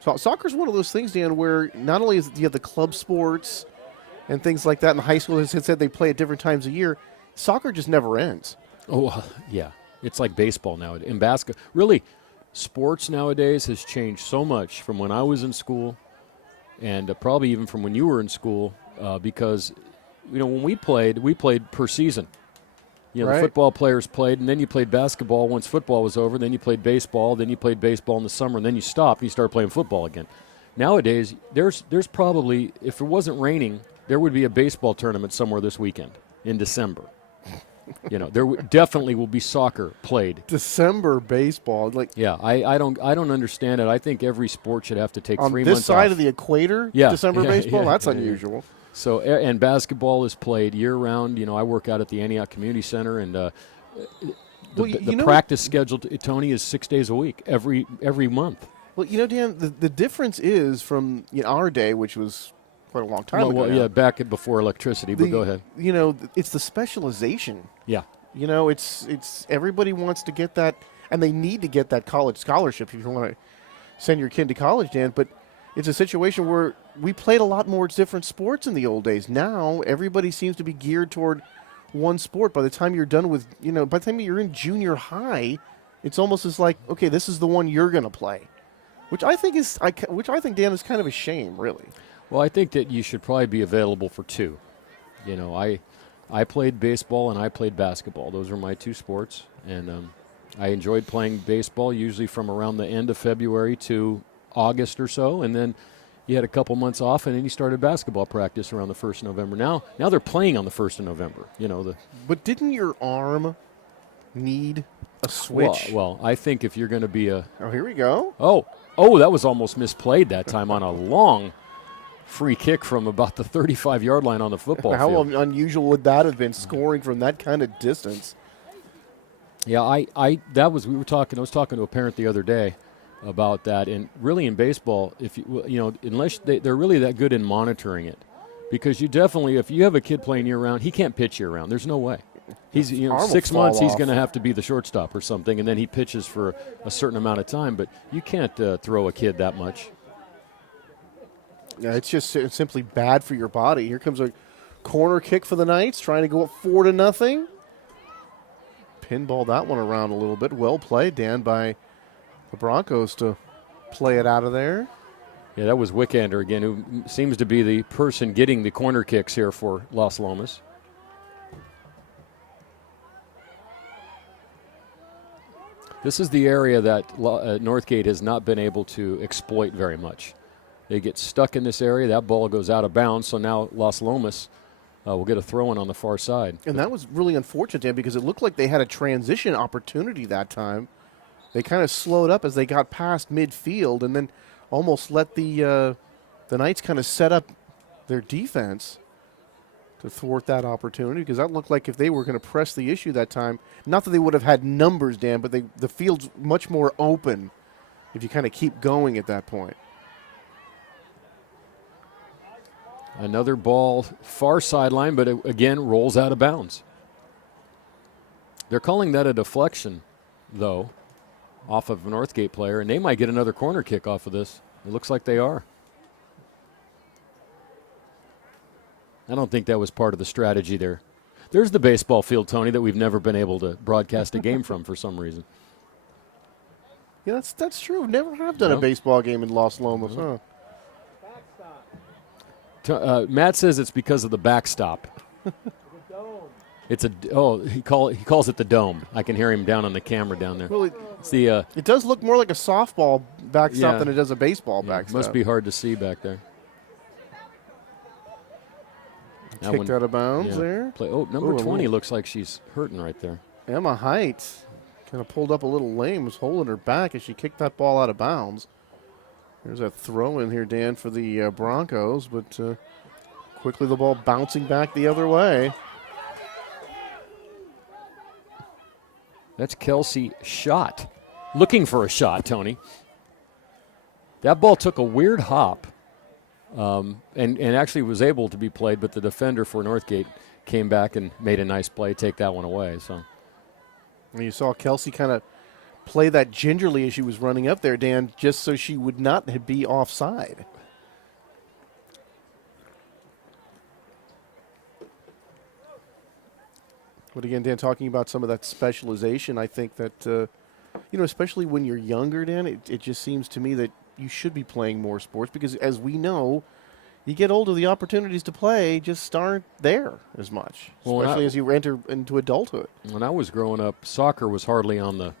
So soccer's one of those things, Dan, where not only is you have the club sports and things like that in high school, as I said, they play at different times of year. Soccer just never ends. Oh, yeah. It's like baseball now. In basketball, really, sports nowadays has changed so much from when I was in school, and probably even from when you were in school, because when we played per season. The football players played, and then you played basketball once football was over. Then you played baseball. Then you played baseball in the summer, and then you stopped and you started playing football again. Nowadays, there's probably, if it wasn't raining, there would be a baseball tournament somewhere this weekend in December. There definitely will be soccer played. December baseball, I don't understand it. I think every sport should have to take 3 months off. On this side of the equator, December baseball, that's unusual. So, and basketball is played year-round. I work out at the Antioch Community Center, and the practice schedule, Tony, is 6 days a week, every month. Well, Dan, the difference is from our day, which was quite a long time ago. Well, yeah, back before electricity, but go ahead. It's the specialization. Yeah. It's everybody wants to get that, and they need to get that college scholarship if you want to send your kid to college, Dan, but it's a situation where we played a lot more different sports in the old days. Now, everybody seems to be geared toward one sport. By the time you're done with, by the time you're in junior high, it's almost as like, okay, this is the one you're going to play, which I think, Dan, is kind of a shame, really. Well, I think that you should probably be available for two. I played baseball and I played basketball. Those are my two sports, and I enjoyed playing baseball usually from around the end of February to August or so, and then you had a couple months off, and then you started basketball practice around the 1st of November. Now they're playing on the 1st of November. But didn't your arm need a switch? Well, I think if you're going to be Oh, here we go. Oh, that was almost misplayed that time on a long free kick from about the 35-yard line on the football field. How unusual would that have been, scoring from that kind of distance? Yeah, I was talking to a parent the other day about that, and really in baseball, if unless they're really that good in monitoring it, because you definitely, if you have a kid playing year round, he can't pitch year round. There's no way. He's 6 months he's going to have to be the shortstop or something, and then he pitches for a certain amount of time. But you can't throw a kid that much. Yeah, it's simply bad for your body. Here comes a corner kick for the Knights, trying to go up 4-0. Pinball that one around a little bit. Well played, Dan, by the Broncos to play it out of there. Yeah, that was Wickander again, who seems to be the person getting the corner kicks here for Las Lomas. This is the area that Northgate has not been able to exploit very much. They get stuck in this area. That ball goes out of bounds, so now Las Lomas will get a throw-in on the far side. And that was really unfortunate, Dan, because it looked like they had a transition opportunity that time. They kind of slowed up as they got past midfield and then almost let the Knights kind of set up their defense to thwart that opportunity, because that looked like if they were going to press the issue that time, not that they would have had numbers, Dan, but the field's much more open if you kind of keep going at that point. Another ball far sideline, but it, again, rolls out of bounds. They're calling that a deflection, though, off of a Northgate player, and they might get another corner kick off of this. It looks like they are. I don't think that was part of the strategy there. There's the baseball field, Tony, that we've never been able to broadcast a game from for some reason. Yeah, that's true. Never have done a baseball game in Las Lomas, huh? Matt says it's because of the backstop. It's he calls it the dome. I can hear him down on the camera down there. Well, it's the it does look more like a softball backstop than it does a baseball backstop. Must be hard to see back there. Kicked out of bounds there. Number 20 looks like she's hurting right there. Emma Height kind of pulled up a little lame, was holding her back as she kicked that ball out of bounds. There's a throw in here, Dan, for the Broncos, but quickly the ball bouncing back the other way. That's Kelsey Schott, looking for a shot, Tony. That ball took a weird hop and actually was able to be played, but the defender for Northgate came back and made a nice play, take that one away. So, and you saw Kelsey kind of play that gingerly as she was running up there, Dan, just so she would not be offside. But again, Dan, talking about some of that specialization, I think that, especially when you're younger, Dan, it just seems to me that you should be playing more sports because, as we know, you get older, the opportunities to play just aren't there as much, especially as you enter into adulthood. When I was growing up, soccer was hardly on the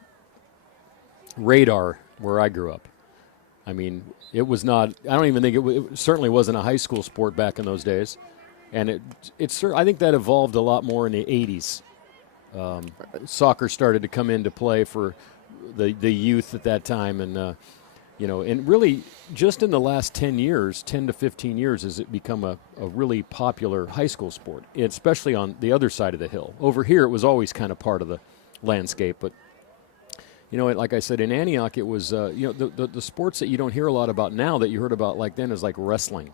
radar where I grew up. I mean, it was not, I don't even think it certainly wasn't a high school sport back in those days. And I think that evolved a lot more in the 80s. Soccer started to come into play for the youth at that time. And, and really just in the last 10 to 15 years, has it become a really popular high school sport, especially on the other side of the hill. Over here, it was always kind of part of the landscape. But, like I said, in Antioch, it was, the sports that you don't hear a lot about now that you heard about like then is like wrestling.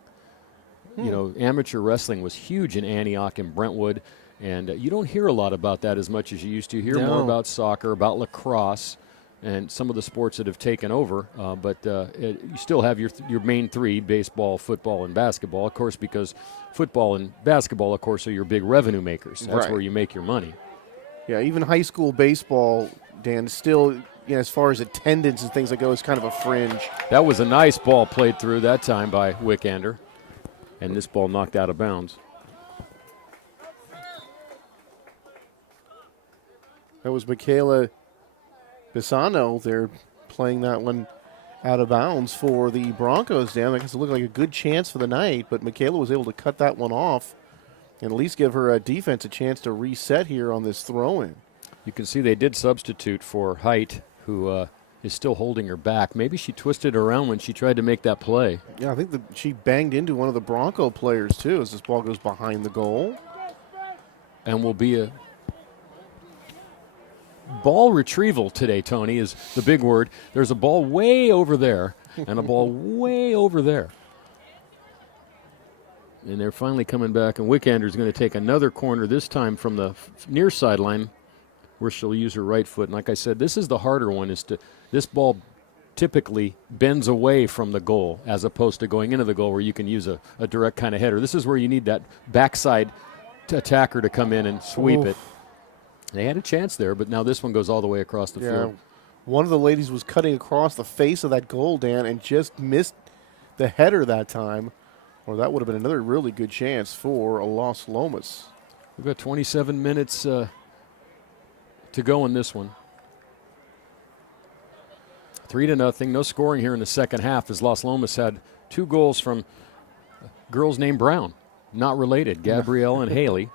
Amateur wrestling was huge in Antioch and Brentwood, and you don't hear a lot about that as much as you used to. You hear more about soccer, about lacrosse, and some of the sports that have taken over. But you still have your main three, baseball, football, and basketball, of course, because football and basketball, of course, are your big revenue makers. That's where you make your money. Yeah, even high school baseball, Dan, still, as far as attendance and things like that, is kind of a fringe. That was a nice ball played through that time by Wickander. And this ball knocked out of bounds. That was Michaela Bisano. They're playing that one out of bounds for the Broncos, Dan. I guess it looked like a good chance for the night, but Michaela was able to cut that one off and at least give her defense a chance to reset here on this throw-in. You can see they did substitute for Height, who is still holding her back. Maybe she twisted around when she tried to make that play. Yeah, I think she banged into one of the Bronco players, too, as this ball goes behind the goal. And will be a ball retrieval today, Tony, is the big word. There's a ball way over there and a ball way over there. And they're finally coming back, and Wickander's going to take another corner, this time from the near sideline, where she'll use her right foot. And like I said, this is the harder one, this ball typically bends away from the goal as opposed to going into the goal where you can use a direct kind of header. This is where you need that backside attacker to come in and sweep it. They had a chance there, but now this one goes all the way across the field. One of the ladies was cutting across the face of that goal, Dan, and just missed the header that time, or that would have been another really good chance for Los Lomas. We've got 27 minutes to go in this one. 3-0. No scoring here in the second half as Los Lomas had 2 goals from girls named Brown, not related, Gabrielle and Haley,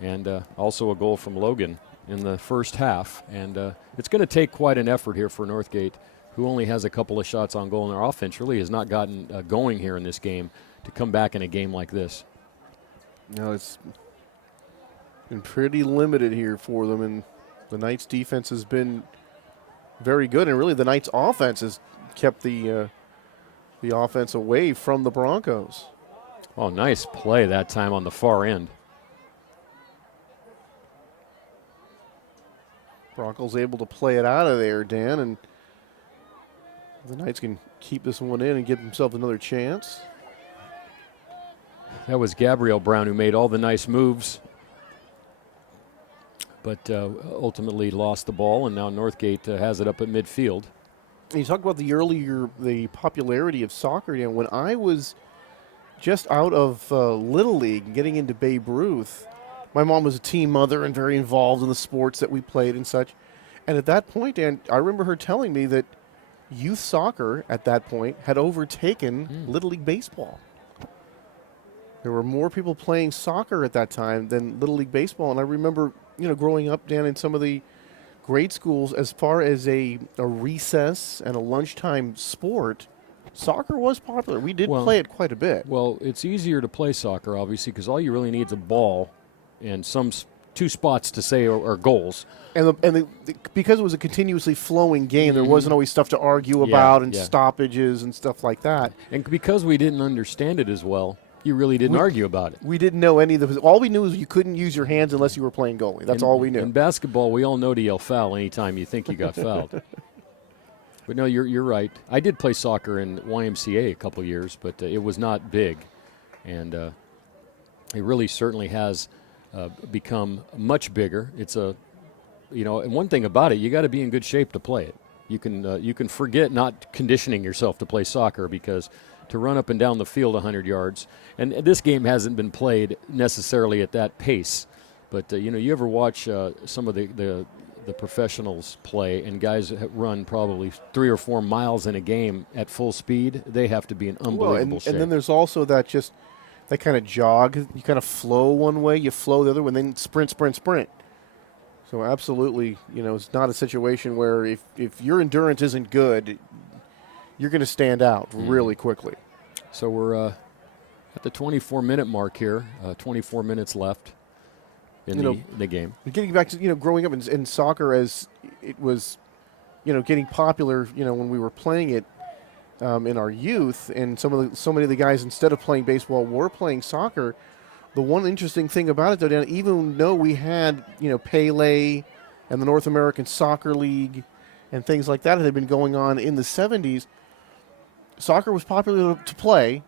and also a goal from Logan in the first half. And it's going to take quite an effort here for Northgate, who only has a couple of shots on goal, and their offense really has not gotten going here in this game to come back in a game like this. No, it's been pretty limited here for them, and the Knights' defense has been very good, and really the Knights' offense has kept the offense away from the Broncos. Oh, nice play that time on the far end. Broncos able to play it out of there, Dan, and the Knights can keep this one in and give themselves another chance. That was Gabrielle Brown who made all the nice moves, but ultimately lost the ball, and now Northgate has it up at midfield. And you talk about the popularity of soccer. Dan, when I was just out of Little League and getting into Babe Ruth, my mom was a team mother and very involved in the sports that we played and such. And at that point, Dan, I remember her telling me that youth soccer at that point had overtaken Little League baseball. There were more people playing soccer at that time than Little League baseball. And I remember, growing up, Dan, in some of the grade schools, as far as a recess and a lunchtime sport, soccer was popular. We did play it quite a bit. Well, it's easier to play soccer, obviously, because all you really need is a ball and some two spots to say are goals. And because it was a continuously flowing game, there wasn't always stuff to argue about and stoppages and stuff like that. And because we didn't understand it as well, you really didn't argue about it. We didn't know any of the. All we knew is you couldn't use your hands unless you were playing goalie. That's all we knew. In basketball, we all know to yell foul anytime you think you got fouled. But no, you're right. I did play soccer in YMCA a couple years, but it was not big, and it really certainly has become much bigger. It's a, and one thing about it, you got to be in good shape to play it. You can forget not conditioning yourself to play soccer, because to run up and down the field 100 yards, and this game hasn't been played necessarily at that pace, but you ever watch some of the professionals play, and guys run probably 3 or 4 miles in a game at full speed. They have to be in unbelievable shape. And then there's also that kind of jog. You kind of flow one way, you flow the other one, then sprint. So absolutely, it's not a situation where if your endurance isn't good, you're going to stand out really quickly. So we're at the 24-minute mark here, 24 minutes left in the game. Getting back to, growing up in soccer, as it was, getting popular, when we were playing it in our youth, and so many of the guys, instead of playing baseball, were playing soccer. The one interesting thing about it, though, Dan, even though we had, Pele and the North American Soccer League and things like that had been going on in the 70s, soccer was popular to play,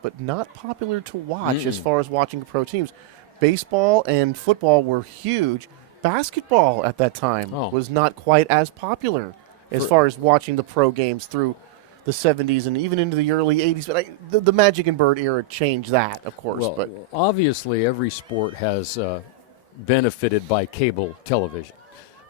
but not popular to watch as far as watching pro teams. Baseball and football were huge. Basketball at that time was not quite as popular as far as watching the pro games through the 70s and even into the early 80s. But the Magic and Bird era changed that, of course. Well, but obviously every sport has benefited by cable television.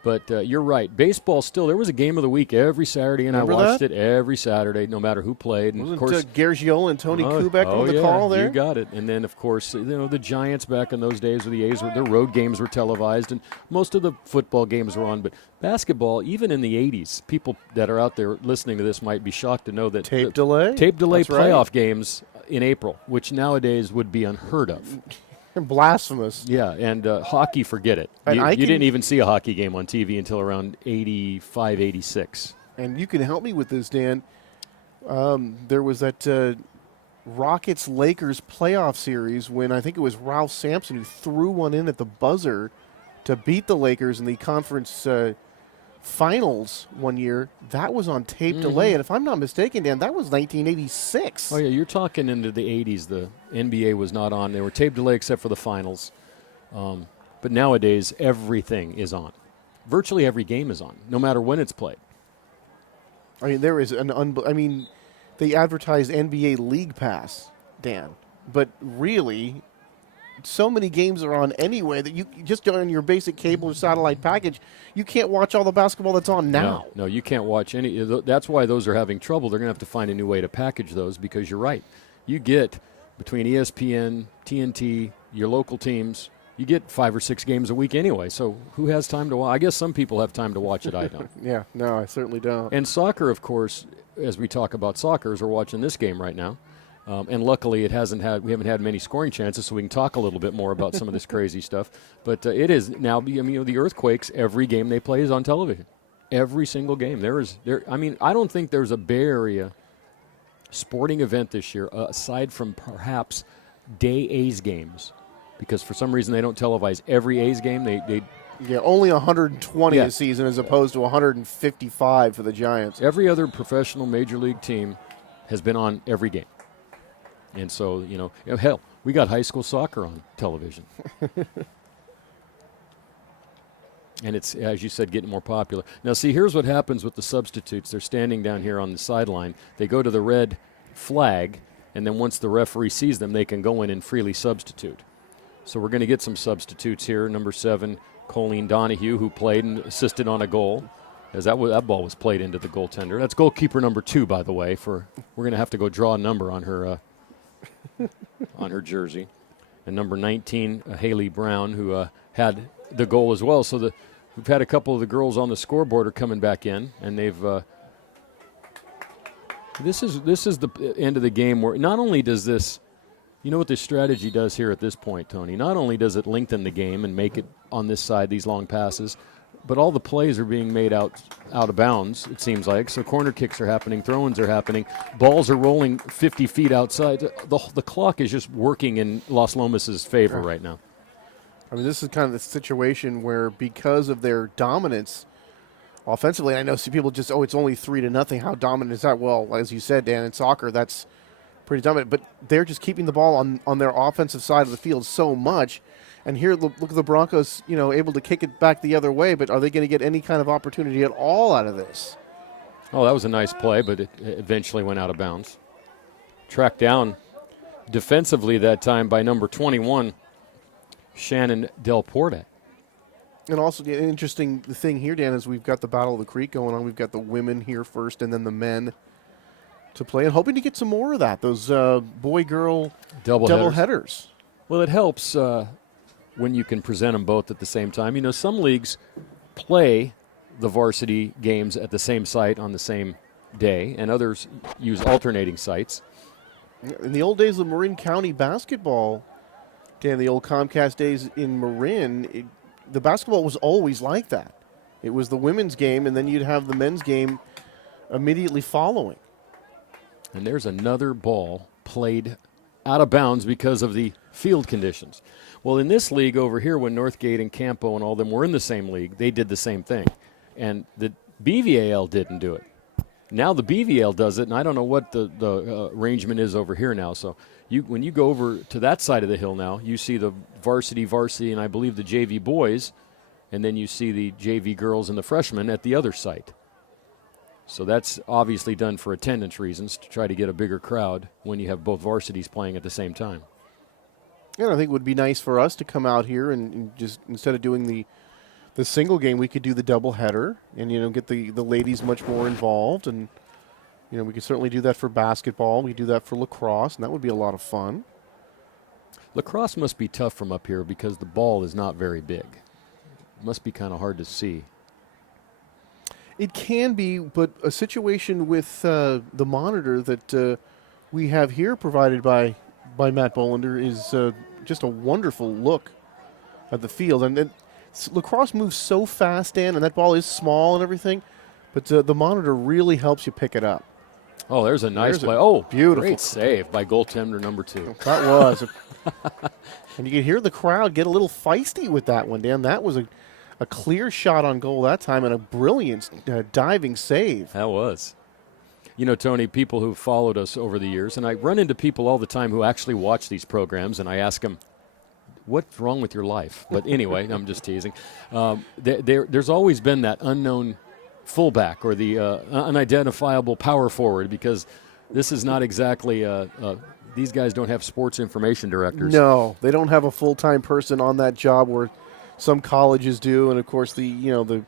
But you're right. Baseball still, there was a game of the week every Saturday, and I watched it every Saturday, no matter who played. And wasn't of course, Gargiola and Tony Kubek on the call there? You got it. And then, of course, the Giants back in those days with the A's, their road games were televised, and most of the football games were on. But basketball, even in the 80s, people that are out there listening to this might be shocked to know that tape delay That's playoff games in April, which nowadays would be unheard of. Blasphemous. Yeah, and hockey, forget it. You didn't even see a hockey game on TV until around 85, 86. And you can help me with this, Dan. There was that Rockets-Lakers playoff series when I think it was Ralph Sampson who threw one in at the buzzer to beat the Lakers in the conference finals one year. That was on tape delay, and if I'm not mistaken, Dan, that was 1986. Oh, yeah, you're talking into the 80s. The NBA was not on. They were tape delay except for the finals. But nowadays, everything is on. Virtually every game is on, no matter when it's played. I mean, there is they advertised NBA League Pass, Dan, but really, so many games are on anyway that you just on your basic cable or satellite package, you can't watch all the basketball that's on now. No, you can't watch any. That's why those are having trouble. They're going to have to find a new way to package those, because you're right. You get between ESPN, TNT, your local teams, you get 5 or 6 games a week anyway. So who has time to watch? I guess some people have time to watch it. I don't. Yeah, no, I certainly don't. And soccer, of course, as we talk about soccer, as we're watching this game right now. And luckily, we haven't had many scoring chances, so we can talk a little bit more about some of this crazy stuff. But it is now. The Earthquakes. Every game they play is on television. Every single game. I don't think there's a Bay Area sporting event this year aside from perhaps day A's games, because for some reason they don't televise every A's game. They only 120 a season as opposed to 155 for the Giants. Every other professional major league team has been on every game. And so, hell, we got high school soccer on television. And it's, as you said, getting more popular. Now, see, here's what happens with the substitutes. They're standing down here on the sideline. They go to the red flag, and then once the referee sees them, they can go in and freely substitute. So we're going to get some substitutes here. Number 7, Colleen Donahue, who played and assisted on a goal, as that ball was played into the goaltender. That's goalkeeper number 2, by the way. We're going to have to go draw a number on her on her jersey. And number 19, Haley Brown, who had the goal as well. So we've had a couple of the girls on the scoreboard are coming back in, and they've this is the end of the game where not only does this You know what this strategy does here at this point, Tony? Not only does it lengthen the game and make it on this side, these long passes, but all the plays are being made out of bounds, it seems like. So corner kicks are happening, throw-ins are happening, balls are rolling 50 feet outside. The clock is just working in Los Lomas' favor right now. I mean, this is kind of the situation where because of their dominance offensively, I know some people just, it's only 3-0. How dominant is that? Well, as you said, Dan, in soccer, that's pretty dominant. But they're just keeping the ball on their offensive side of the field so much. And here, look at the Broncos, able to kick it back the other way, but are they going to get any kind of opportunity at all out of this? Oh, that was a nice play, but it eventually went out of bounds. Tracked down defensively that time by number 21, Shannon Del Porte. And also, the interesting thing here, Dan, is we've got the Battle of the Creek going on. We've got the women here first and then the men to play, and hoping to get some more of that, those boy-girl double headers. Well, it helps when you can present them both at the same time. Some leagues play the varsity games at the same site on the same day, and others use alternating sites. In the old days of Marin County basketball, Dan, the old Comcast days in Marin, the basketball was always like that. It was the women's game, and then you'd have the men's game immediately following. And there's another ball played out of bounds because of the field conditions. Well, in this league over here, when Northgate and Campo and all them were in the same league, they did the same thing. And the BVAL didn't do it. Now the BVL does it, and I don't know what the arrangement is over here now. So when you go over to that side of the hill now, you see the varsity, and I believe the JV boys, and then you see the JV girls and the freshmen at the other site. So that's obviously done for attendance reasons, to try to get a bigger crowd when you have both varsities playing at the same time. Yeah, I think it would be nice for us to come out here and just, instead of doing the single game, we could do the double header and, get the ladies much more involved. And, we could certainly do that for basketball. We do that for lacrosse, and that would be a lot of fun. Lacrosse must be tough from up here because the ball is not very big. It must be kind of hard to see. It can be, but a situation with the monitor that we have here provided by Matt Bolender is just a wonderful look at the field. And lacrosse moves so fast, Dan, and that ball is small and everything, but the monitor really helps you pick it up. Oh, there's a nice play. Beautiful. Great save by goaltender number 2. That was. And you can hear the crowd get a little feisty with that one, Dan. That was a clear shot on goal that time and a brilliant diving save. That was. Tony, people who've followed us over the years, and I run into people all the time who actually watch these programs, and I ask them, what's wrong with your life? But anyway, I'm just teasing. There's always been that unknown fullback or the unidentifiable power forward, because this is not exactly these guys don't have sports information directors. No, they don't have a full-time person on that job where some colleges do, and of course the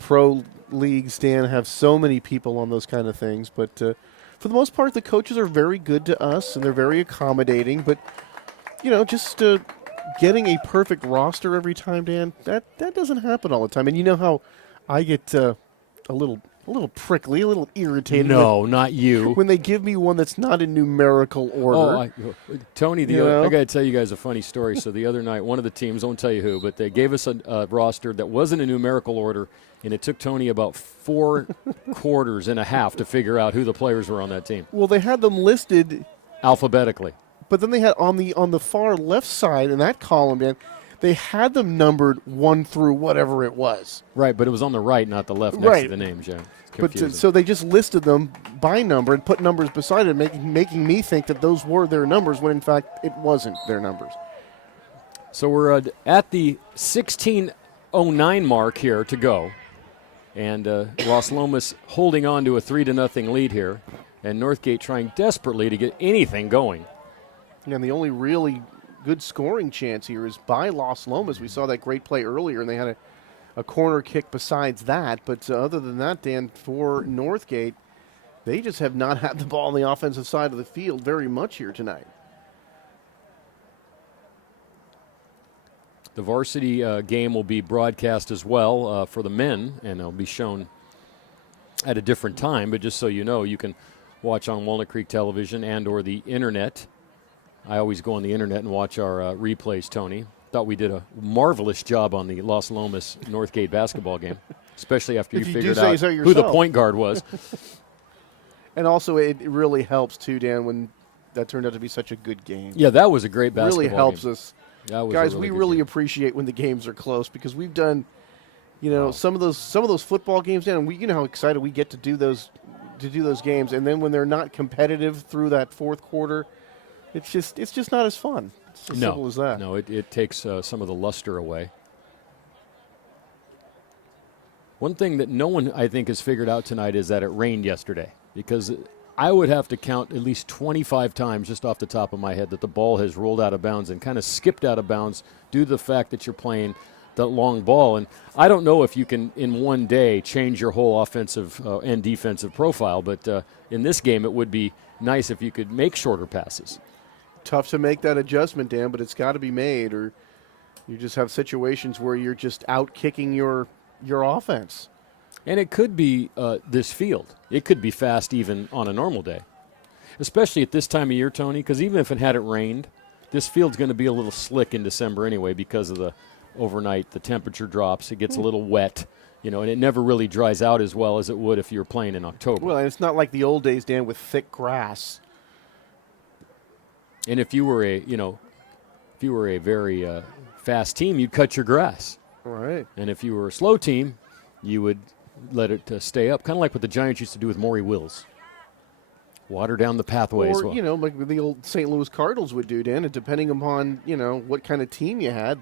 pro leagues, Dan, have so many people on those kind of things. But for the most part, the coaches are very good to us, and they're very accommodating. But just getting a perfect roster every time, Dan, that doesn't happen all the time. And you know how I get a little prickly, a little irritated. No, not you. When they give me one that's not in numerical order. Tony, I got to tell you guys a funny story. So the other night, one of the teams, I won't tell you who, but they gave us a roster that wasn't in numerical order, and it took Tony about 4 quarters and a half to figure out who the players were on that team. Well, they had them listed alphabetically. But then they had on the far left side in that column, Dan, they had them numbered 1 through whatever it was. Right, but it was on the right, not the left, next to the names, yeah. But so they just listed them by number and put numbers beside it, making me think that those were their numbers when in fact it wasn't their numbers. So we're at the 16:09 mark here to go, and Los Lomas holding on to a 3-0 lead here, and Northgate trying desperately to get anything going. Yeah, and the only really good scoring chance here is by Los Lomas. We saw that great play earlier, and they had a corner kick besides that. But other than that, Dan, for Northgate, they just have not had the ball on the offensive side of the field very much here tonight. The varsity game will be broadcast as well for the men, and it'll be shown at a different time. But just so you know, you can watch on Walnut Creek Television and or the internet I always go on the internet and watch our replays, Tony. Thought we did a marvelous job on the Los Lomas Northgate basketball game, especially after you figured out who the point guard was. And also, it really helps, too, Dan, when that turned out to be such a good game. Yeah, that was a great basketball game. Really helps us. Guys, we really game. appreciate when the games are close because we've done, some of those football games, Dan, and you know how excited we get to do those games, and then when they're not competitive through that fourth quarter, it's just not as fun. It's as simple as that. No, it takes some of the luster away. One thing that no one, I think, has figured out tonight is that it rained yesterday, because I would have to count at least 25 times just off the top of my head that the ball has rolled out of bounds and kind of skipped out of bounds due to the fact that you're playing that long ball. And I don't know if you can, in one day, change your whole offensive and defensive profile, but in this game it would be nice if you could make shorter passes. Tough to make that adjustment, Dan, but it's got to be made, or you just have situations where you're just out kicking your offense. And it could be this field. It could be fast even on a normal day, especially at this time of year, Tony, because even if it hadn't rained, this field's going to be a little slick in December anyway because of the overnight, the temperature drops, it gets a little wet, and it never really dries out as well as it would if you were playing in October. Well, and it's not like the old days, Dan, with thick grass. And if you were a very fast team, you'd cut your grass. Right. And if you were a slow team, you would let it stay up, kind of like what the Giants used to do with Maury Wills. Water down the pathways. Or, like the old St. Louis Cardinals would do, Dan, and depending upon, what kind of team you had,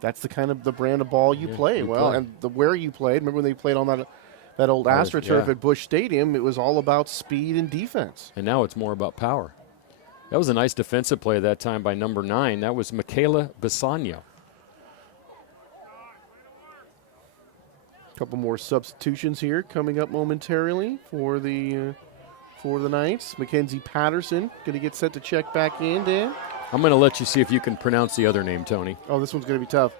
that's the brand of ball you play. And where you played, remember when they played on that old AstroTurf at Busch Stadium, it was all about speed and defense. And now it's more about power. That was a nice defensive play that time by number 9. That was Michaela Bisagno. A couple more substitutions here coming up momentarily for the Knights. Mackenzie Patterson going to get set to check back in, Dan. I'm going to let you see if you can pronounce the other name, Tony. Oh, this one's going to be tough.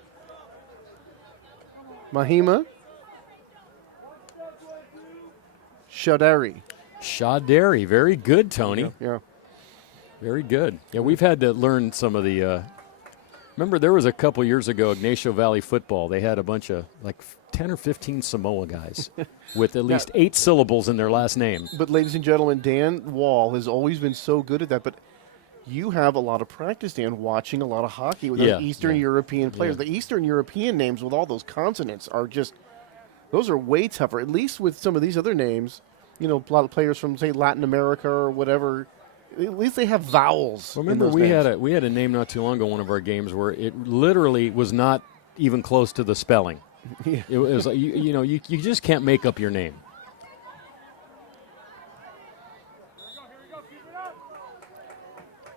Mahima Shadari. Shadari. Very good, Tony. Yeah. Very good. Yeah, we've had to learn some of the remember there was a couple years ago, Ignacio Valley football. They had a bunch of 10 or 15 Samoa guys with at least 8 syllables in their last name. But, ladies and gentlemen, Dan Wall has always been so good at that. But you have a lot of practice, Dan, watching a lot of hockey with those Eastern European players. The Eastern European names with all those consonants are those are way tougher. At least with some of these other names, a lot of players from, say, Latin America or whatever, at least they have vowels. Well, remember, we had a name not too long ago, one of our games, where it literally was not even close to the spelling. Yeah. It was you just can't make up your name.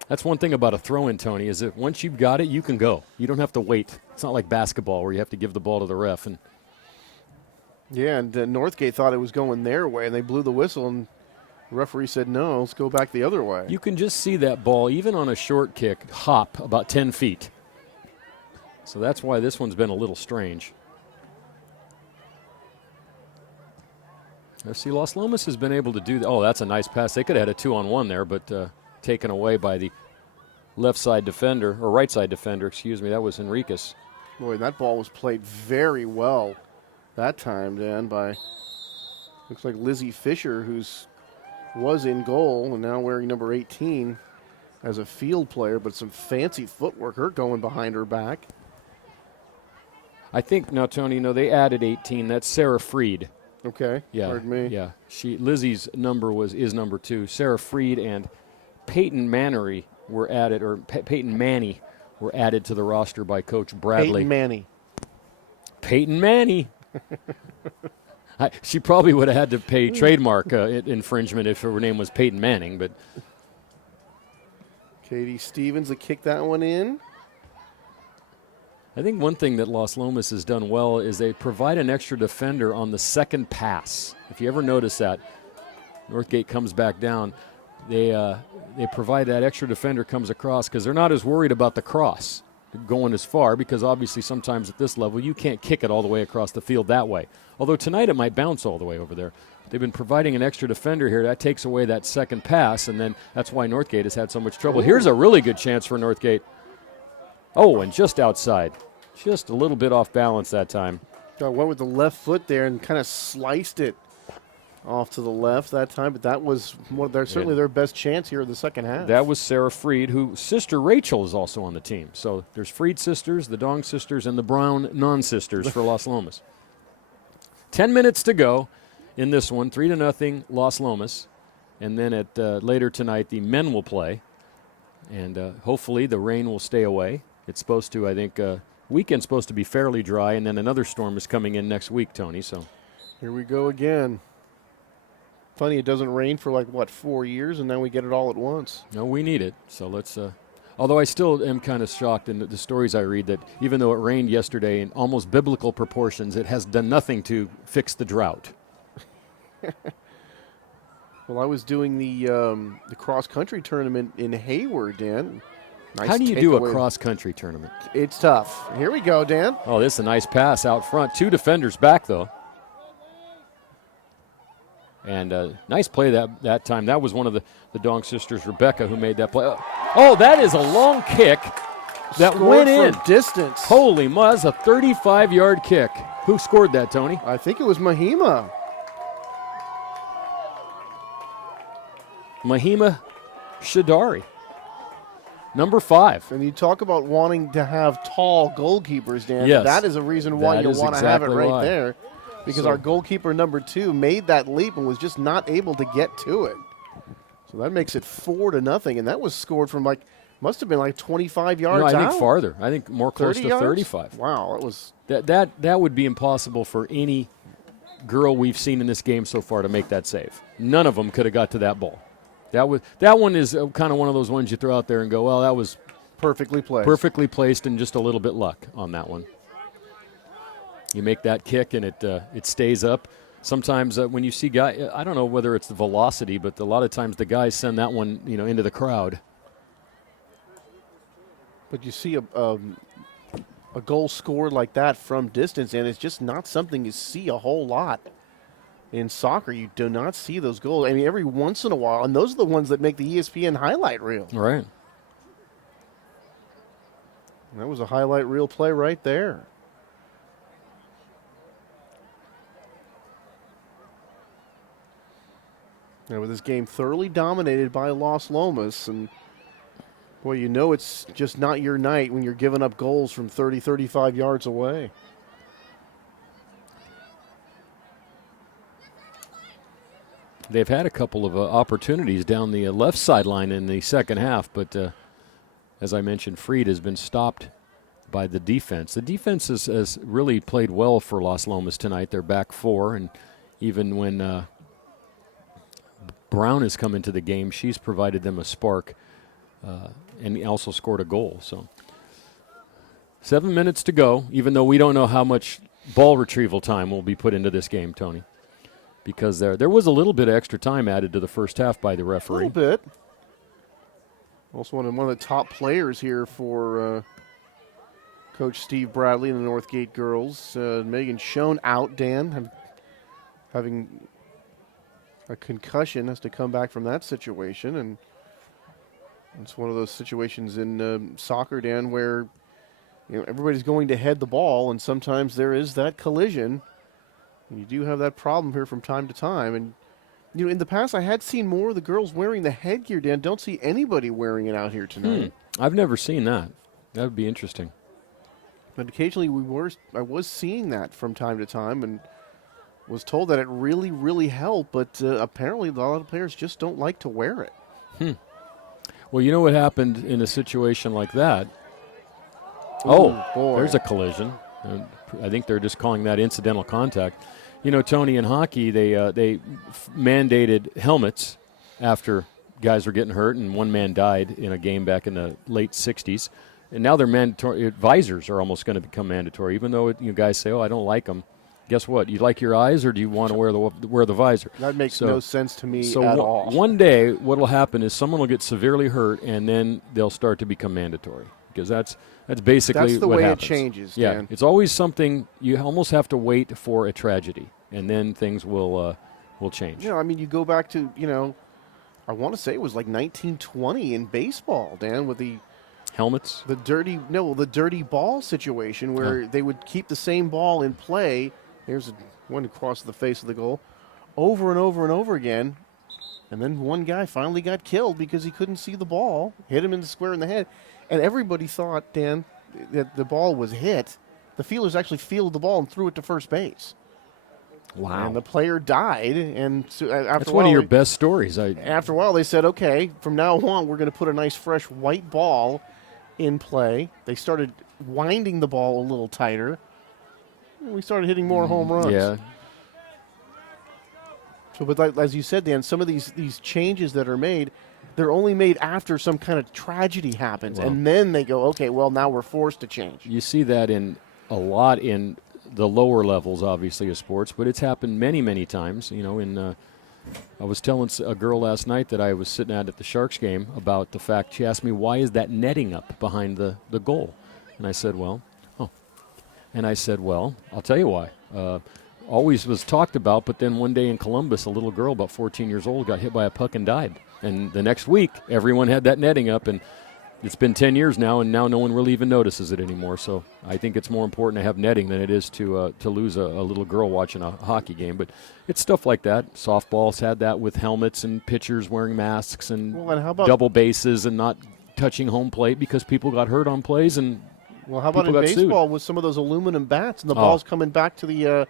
That's one thing about a throw-in, Tony, is that once you've got it, you can go. You don't have to wait. It's not like basketball where you have to give the ball to the ref. And Northgate thought it was going their way, and they blew the whistle, and the referee said, no, let's go back the other way. You can just see that ball, even on a short kick, hop about 10 feet. So that's why this one's been a little strange. See, Los Lomas has been able to do that. Oh, that's a nice pass. They could have had a 2-on-1 there, but taken away by the left side defender, or right side defender, excuse me. That was Enriquez. Boy, that ball was played very well that time, Dan, by, looks like Lizzie Fisher, was in goal and now wearing number 18 as a field player, but some fancy footwork, her going behind her back. I think now, Tony, they added 18. That's Sarah Freed. Okay. Yeah. Pardon me. Yeah. Lizzie's number is number 2. Sarah Freed and Peyton Manny were added to the roster by Coach Bradley. Peyton Manny. She probably would have had to pay trademark infringement if her name was Peyton Manning, but Katie Stevens to kick that one in. I think one thing that Los Lomas has done well is they provide an extra defender on the second pass. If you ever notice that, Northgate comes back down. They provide that extra defender comes across because they're not as worried about the cross. going as far, because obviously sometimes at this level you can't kick it all the way across the field that way. Although tonight it might bounce all the way over there. They've been providing an extra defender here. That takes away that second pass, and then that's why Northgate has had so much trouble. Here's a really good chance for Northgate. Oh, and just outside. Just a little bit off balance that time. Went with the left foot there and kind of sliced it off to the left that time, but that was certainly their best chance here in the second half. That was Sarah Freed, whose sister Rachel is also on the team. So there's Freed sisters, the Dong sisters, and the Brown non-sisters for Las Lomas. 10 minutes to go in this one, 3-0 Las Lomas. And then at later tonight, the men will play. And hopefully the rain will stay away. It's supposed to, I think, weekend's supposed to be fairly dry, and then another storm is coming in next week, Tony. So here we go again. Funny, it doesn't rain for 4 years, and now we get it all at once. No, we need it. So let's. Although I still am kind of shocked in the stories I read that even though it rained yesterday in almost biblical proportions, it has done nothing to fix the drought. Well, I was doing the cross-country tournament in Hayward, Dan. Nice. How do you do a cross-country tournament? It's tough. Here we go, Dan. Oh, this is a nice pass out front. 2 defenders back, though. And nice play that time. That was one of the Dong sisters, Rebecca, who made that play. Oh, that is a long kick that Scored went in. from distance. Holy muzz, a 35-yard kick. Who scored that, Tony? I think it was Mahima. Mahima Shadari, number 5. And you talk about wanting to have tall goalkeepers, Dan. Yes. That is a reason why you want to have it right there. Because our goalkeeper number 2 made that leap and was just not able to get to it. So that makes it 4-0, and that was scored from must have been 25 yards out. No, I think farther. I think more close to 35. Wow, that was that would be impossible for any girl we've seen in this game so far to make that save. None of them could have got to that ball. That one is kind of one of those ones you throw out there and go, well, that was perfectly placed, and just a little bit luck on that one. You make that kick and it stays up. Sometimes when you see guys, I don't know whether it's the velocity, but a lot of times the guys send that one into the crowd. But you see a goal scored like that from distance, and it's just not something you see a whole lot. In soccer, you do not see those goals. I mean, every once in a while, and those are the ones that make the ESPN highlight reel. Right. And that was a highlight reel play right there. Now, with this game thoroughly dominated by Las Lomas, and boy, it's just not your night when you're giving up goals from 30, 35 yards away. They've had a couple of opportunities down the left sideline in the second half, but as I mentioned, Freed has been stopped by the defense. The defense has really played well for Las Lomas tonight. They're back 4, and even when Brown has come into the game, she's provided them a spark and also scored a goal. So 7 minutes to go, even though we don't know how much ball retrieval time will be put into this game, Tony. Because there was a little bit of extra time added to the first half by the referee. A little bit. Also one of the top players here for Coach Steve Bradley and the Northgate girls. Megan Schoen out, Dan, having a concussion, has to come back from that situation. And it's one of those situations in soccer, Dan, where everybody's going to head the ball, and sometimes there is that collision. And you do have that problem here from time to time. And, in the past I had seen more of the girls wearing the headgear, Dan. Don't see anybody wearing it out here tonight. I've never seen that. That would be interesting. But occasionally I was seeing that from time to time and was told that it really, really helped. But apparently a lot of players just don't like to wear it. Well, you know what happened in a situation like that? Ooh, boy. There's a collision. I think they're just calling that incidental contact. Tony, in hockey, they mandated helmets after guys were getting hurt, and one man died in a game back in the late 60s. And now they're mandatory. Visors are almost going to become mandatory, even though guys say, I don't like them. Guess what? You like your eyes, or do you want to wear the visor? That makes no sense to me at all. One day, what will happen is someone will get severely hurt, and then they'll start to become mandatory. because that's basically That's the what way happens. it changes, Yeah, Dan. it's always something you almost have to wait for a tragedy, and then things will change. You know, I mean, you go back to, I want to say it was like 1920 in baseball, Dan, with the helmets, the dirty ball situation where they would keep the same ball in play. Here's one across the face of the goal, over and over and over again, and then one guy finally got killed because he couldn't see the ball, hit him in the square in the head, and everybody thought, Dan, that the ball was hit. The fielders actually fielded the ball and threw it to first base. Wow. And the player died, and so after That's a while, one of your best stories. After a while, they said, okay, from now on, we're going to put a nice, fresh white ball in play. They started winding the ball a little tighter. And we started hitting more home runs. Yeah. So, but like, as you said, Dan, some of these changes that are made, they're only made after some kind of tragedy happens, and then they go, okay, well, now we're forced to change. You see that in a lot in the lower levels, obviously, of sports, but it's happened many, many times. You know, I was telling a girl last night that I was sitting at the Sharks game about the fact, she asked me, why is that netting up behind the goal? And I said, well, I'll tell you why. Always was talked about, but then one day in Columbus, a little girl about 14 years old got hit by a puck and died. And the next week, everyone had that netting up, and it's been 10 years now, and now no one really even notices it anymore. So I think it's more important to have netting than it is to lose a little girl watching a hockey game. But it's stuff like that. Softball's had that with helmets and pitchers wearing masks and how about double bases and not touching home plate because people got hurt on plays and how about in baseball with some of those aluminum bats and the ball's coming back to the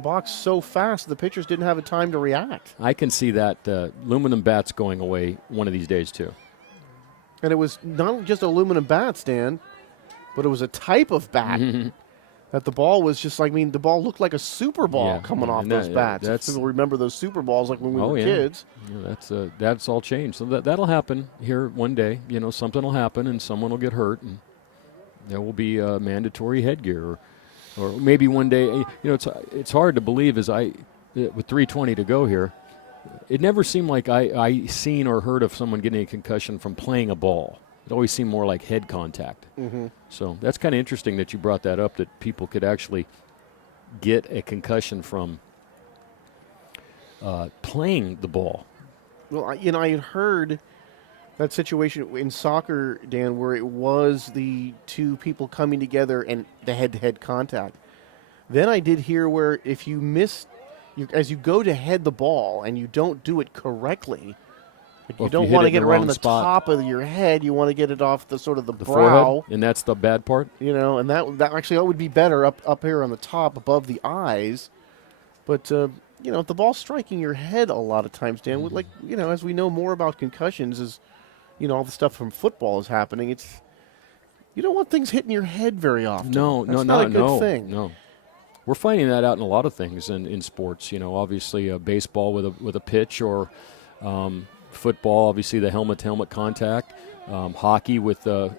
box so fast the pitchers didn't have a time to react. I can see that aluminum bats going away one of these days too. And it was not just aluminum bats, Dan, but it was a type of bat that the ball was just like, the ball looked like a Super Ball coming off those bats. If people remember those Super Balls like when we were kids. Yeah, that's all changed. So that'll happen here one day. You know, something will happen and someone will get hurt, and there will be mandatory headgear, or maybe one day. You know, it's hard to believe with 3:20 to go here. It never seemed like I seen or heard of someone getting a concussion from playing a ball. It always seemed more like head contact. Mm-hmm. So that's kind of interesting that you brought that up, that people could actually get a concussion from playing the ball. Well, I had heard that situation in soccer, Dan, where it was the two people coming together and the head-to-head contact. Then I did hear where if you miss, as you go to head the ball and you don't do it correctly, you don't want to get it right on the top of your head. You want to get it off the sort of the brow. Forehead, and that's the bad part. You know, and that actually would be better up here on the top above the eyes. But you know, the ball striking your head a lot of times, Dan, with as we know more about concussions, as all the stuff from football is happening. You don't want things hitting your head very often. That's not a good thing. No. We're finding that out in a lot of things in sports. You know, obviously baseball with a pitch, or football, obviously the helmet-to-helmet contact. Hockey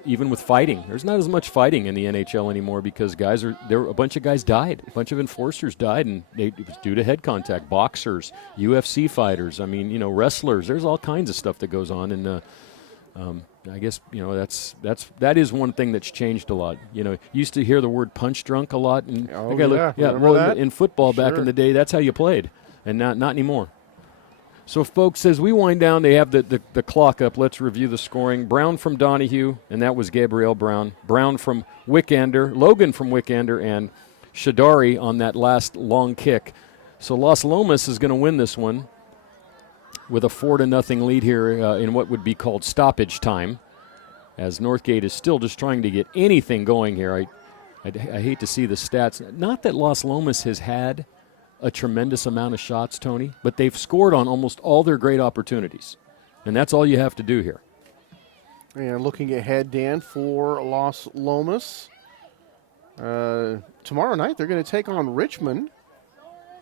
even with fighting. There's not as much fighting in the NHL anymore because a bunch of guys died. A bunch of enforcers died, and it was due to head contact. Boxers, UFC fighters. I mean, wrestlers. There's all kinds of stuff that goes on, and I guess that is one thing that's changed a lot. You used to hear the word punch drunk a lot, and in football back in the day, that's how you played, and not anymore. So, folks, as we wind down, they have the clock up. Let's review the scoring. Brown from Donahue, and that was Gabrielle Brown. Brown from Wickander, Logan from Wickander, and Shadari on that last long kick. So Las Lomas is going to win this one with a 4-0 lead here in what would be called stoppage time, as Northgate is still just trying to get anything going here. I hate to see the stats. Not that Las Lomas has had a tremendous amount of shots, Tony, but they've scored on almost all their great opportunities, and that's all you have to do here. And looking ahead, Dan, for Las Lomas, tomorrow night they're going to take on Richmond.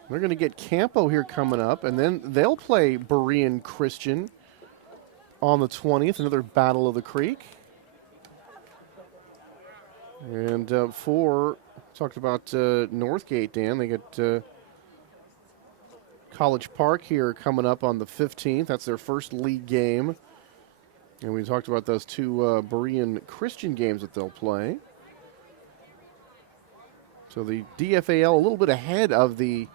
They're going to get Campo here coming up, and then they'll play Berean Christian on the 20th, another Battle of the Creek. And talked about Northgate, Dan, they get College Park here coming up on the 15th. That's their first league game. And we talked about those two Berean Christian games that they'll play. So the DFAL a little bit ahead of the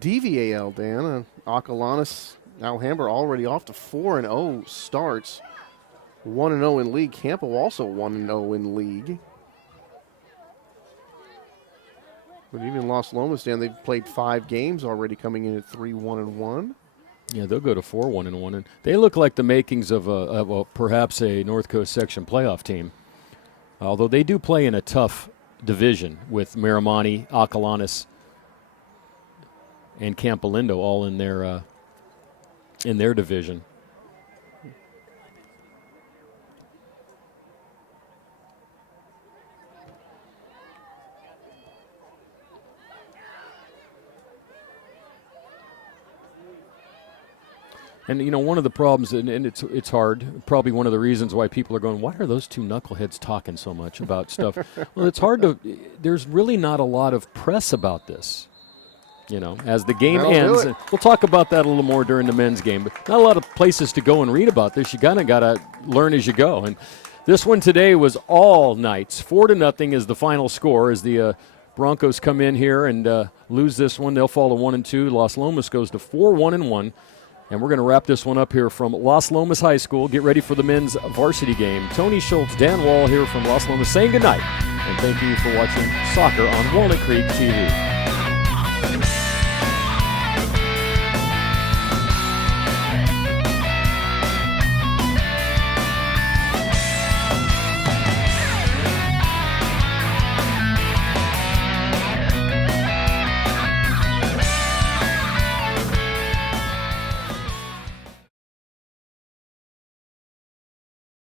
DVAL, Dan. Acalanes, Alhambra already off to 4-0 starts. 1-0 in league. Campo also 1-0 in league. But even Los Lomas, Dan, they've played 5 games already, coming in at 3-1-1. Yeah, they'll go to 4-1-1, and they look like the makings of perhaps a North Coast section playoff team. Although they do play in a tough division with Miramani, Acalanes, and Campolindo all in their division. And, you know, one of the problems, and it's hard, probably one of the reasons why people are going, why are those two knuckleheads talking so much about stuff? Well, it's hard to, there's really not a lot of press about this, you know, as the game ends. And we'll talk about that a little more during the men's game, but not a lot of places to go and read about this. You kind of got to learn as you go. And this one today was all Knights. 4-0 is the final score as the Broncos come in here and lose this one. They'll fall to 1-2. Los Lomas goes to 4-1-1. And we're going to wrap this one up here from Los Lomas High School. Get ready for the men's varsity game. Tony Schultz, Dan Wall here from Los Lomas saying goodnight. And thank you for watching Soccer on Walnut Creek TV.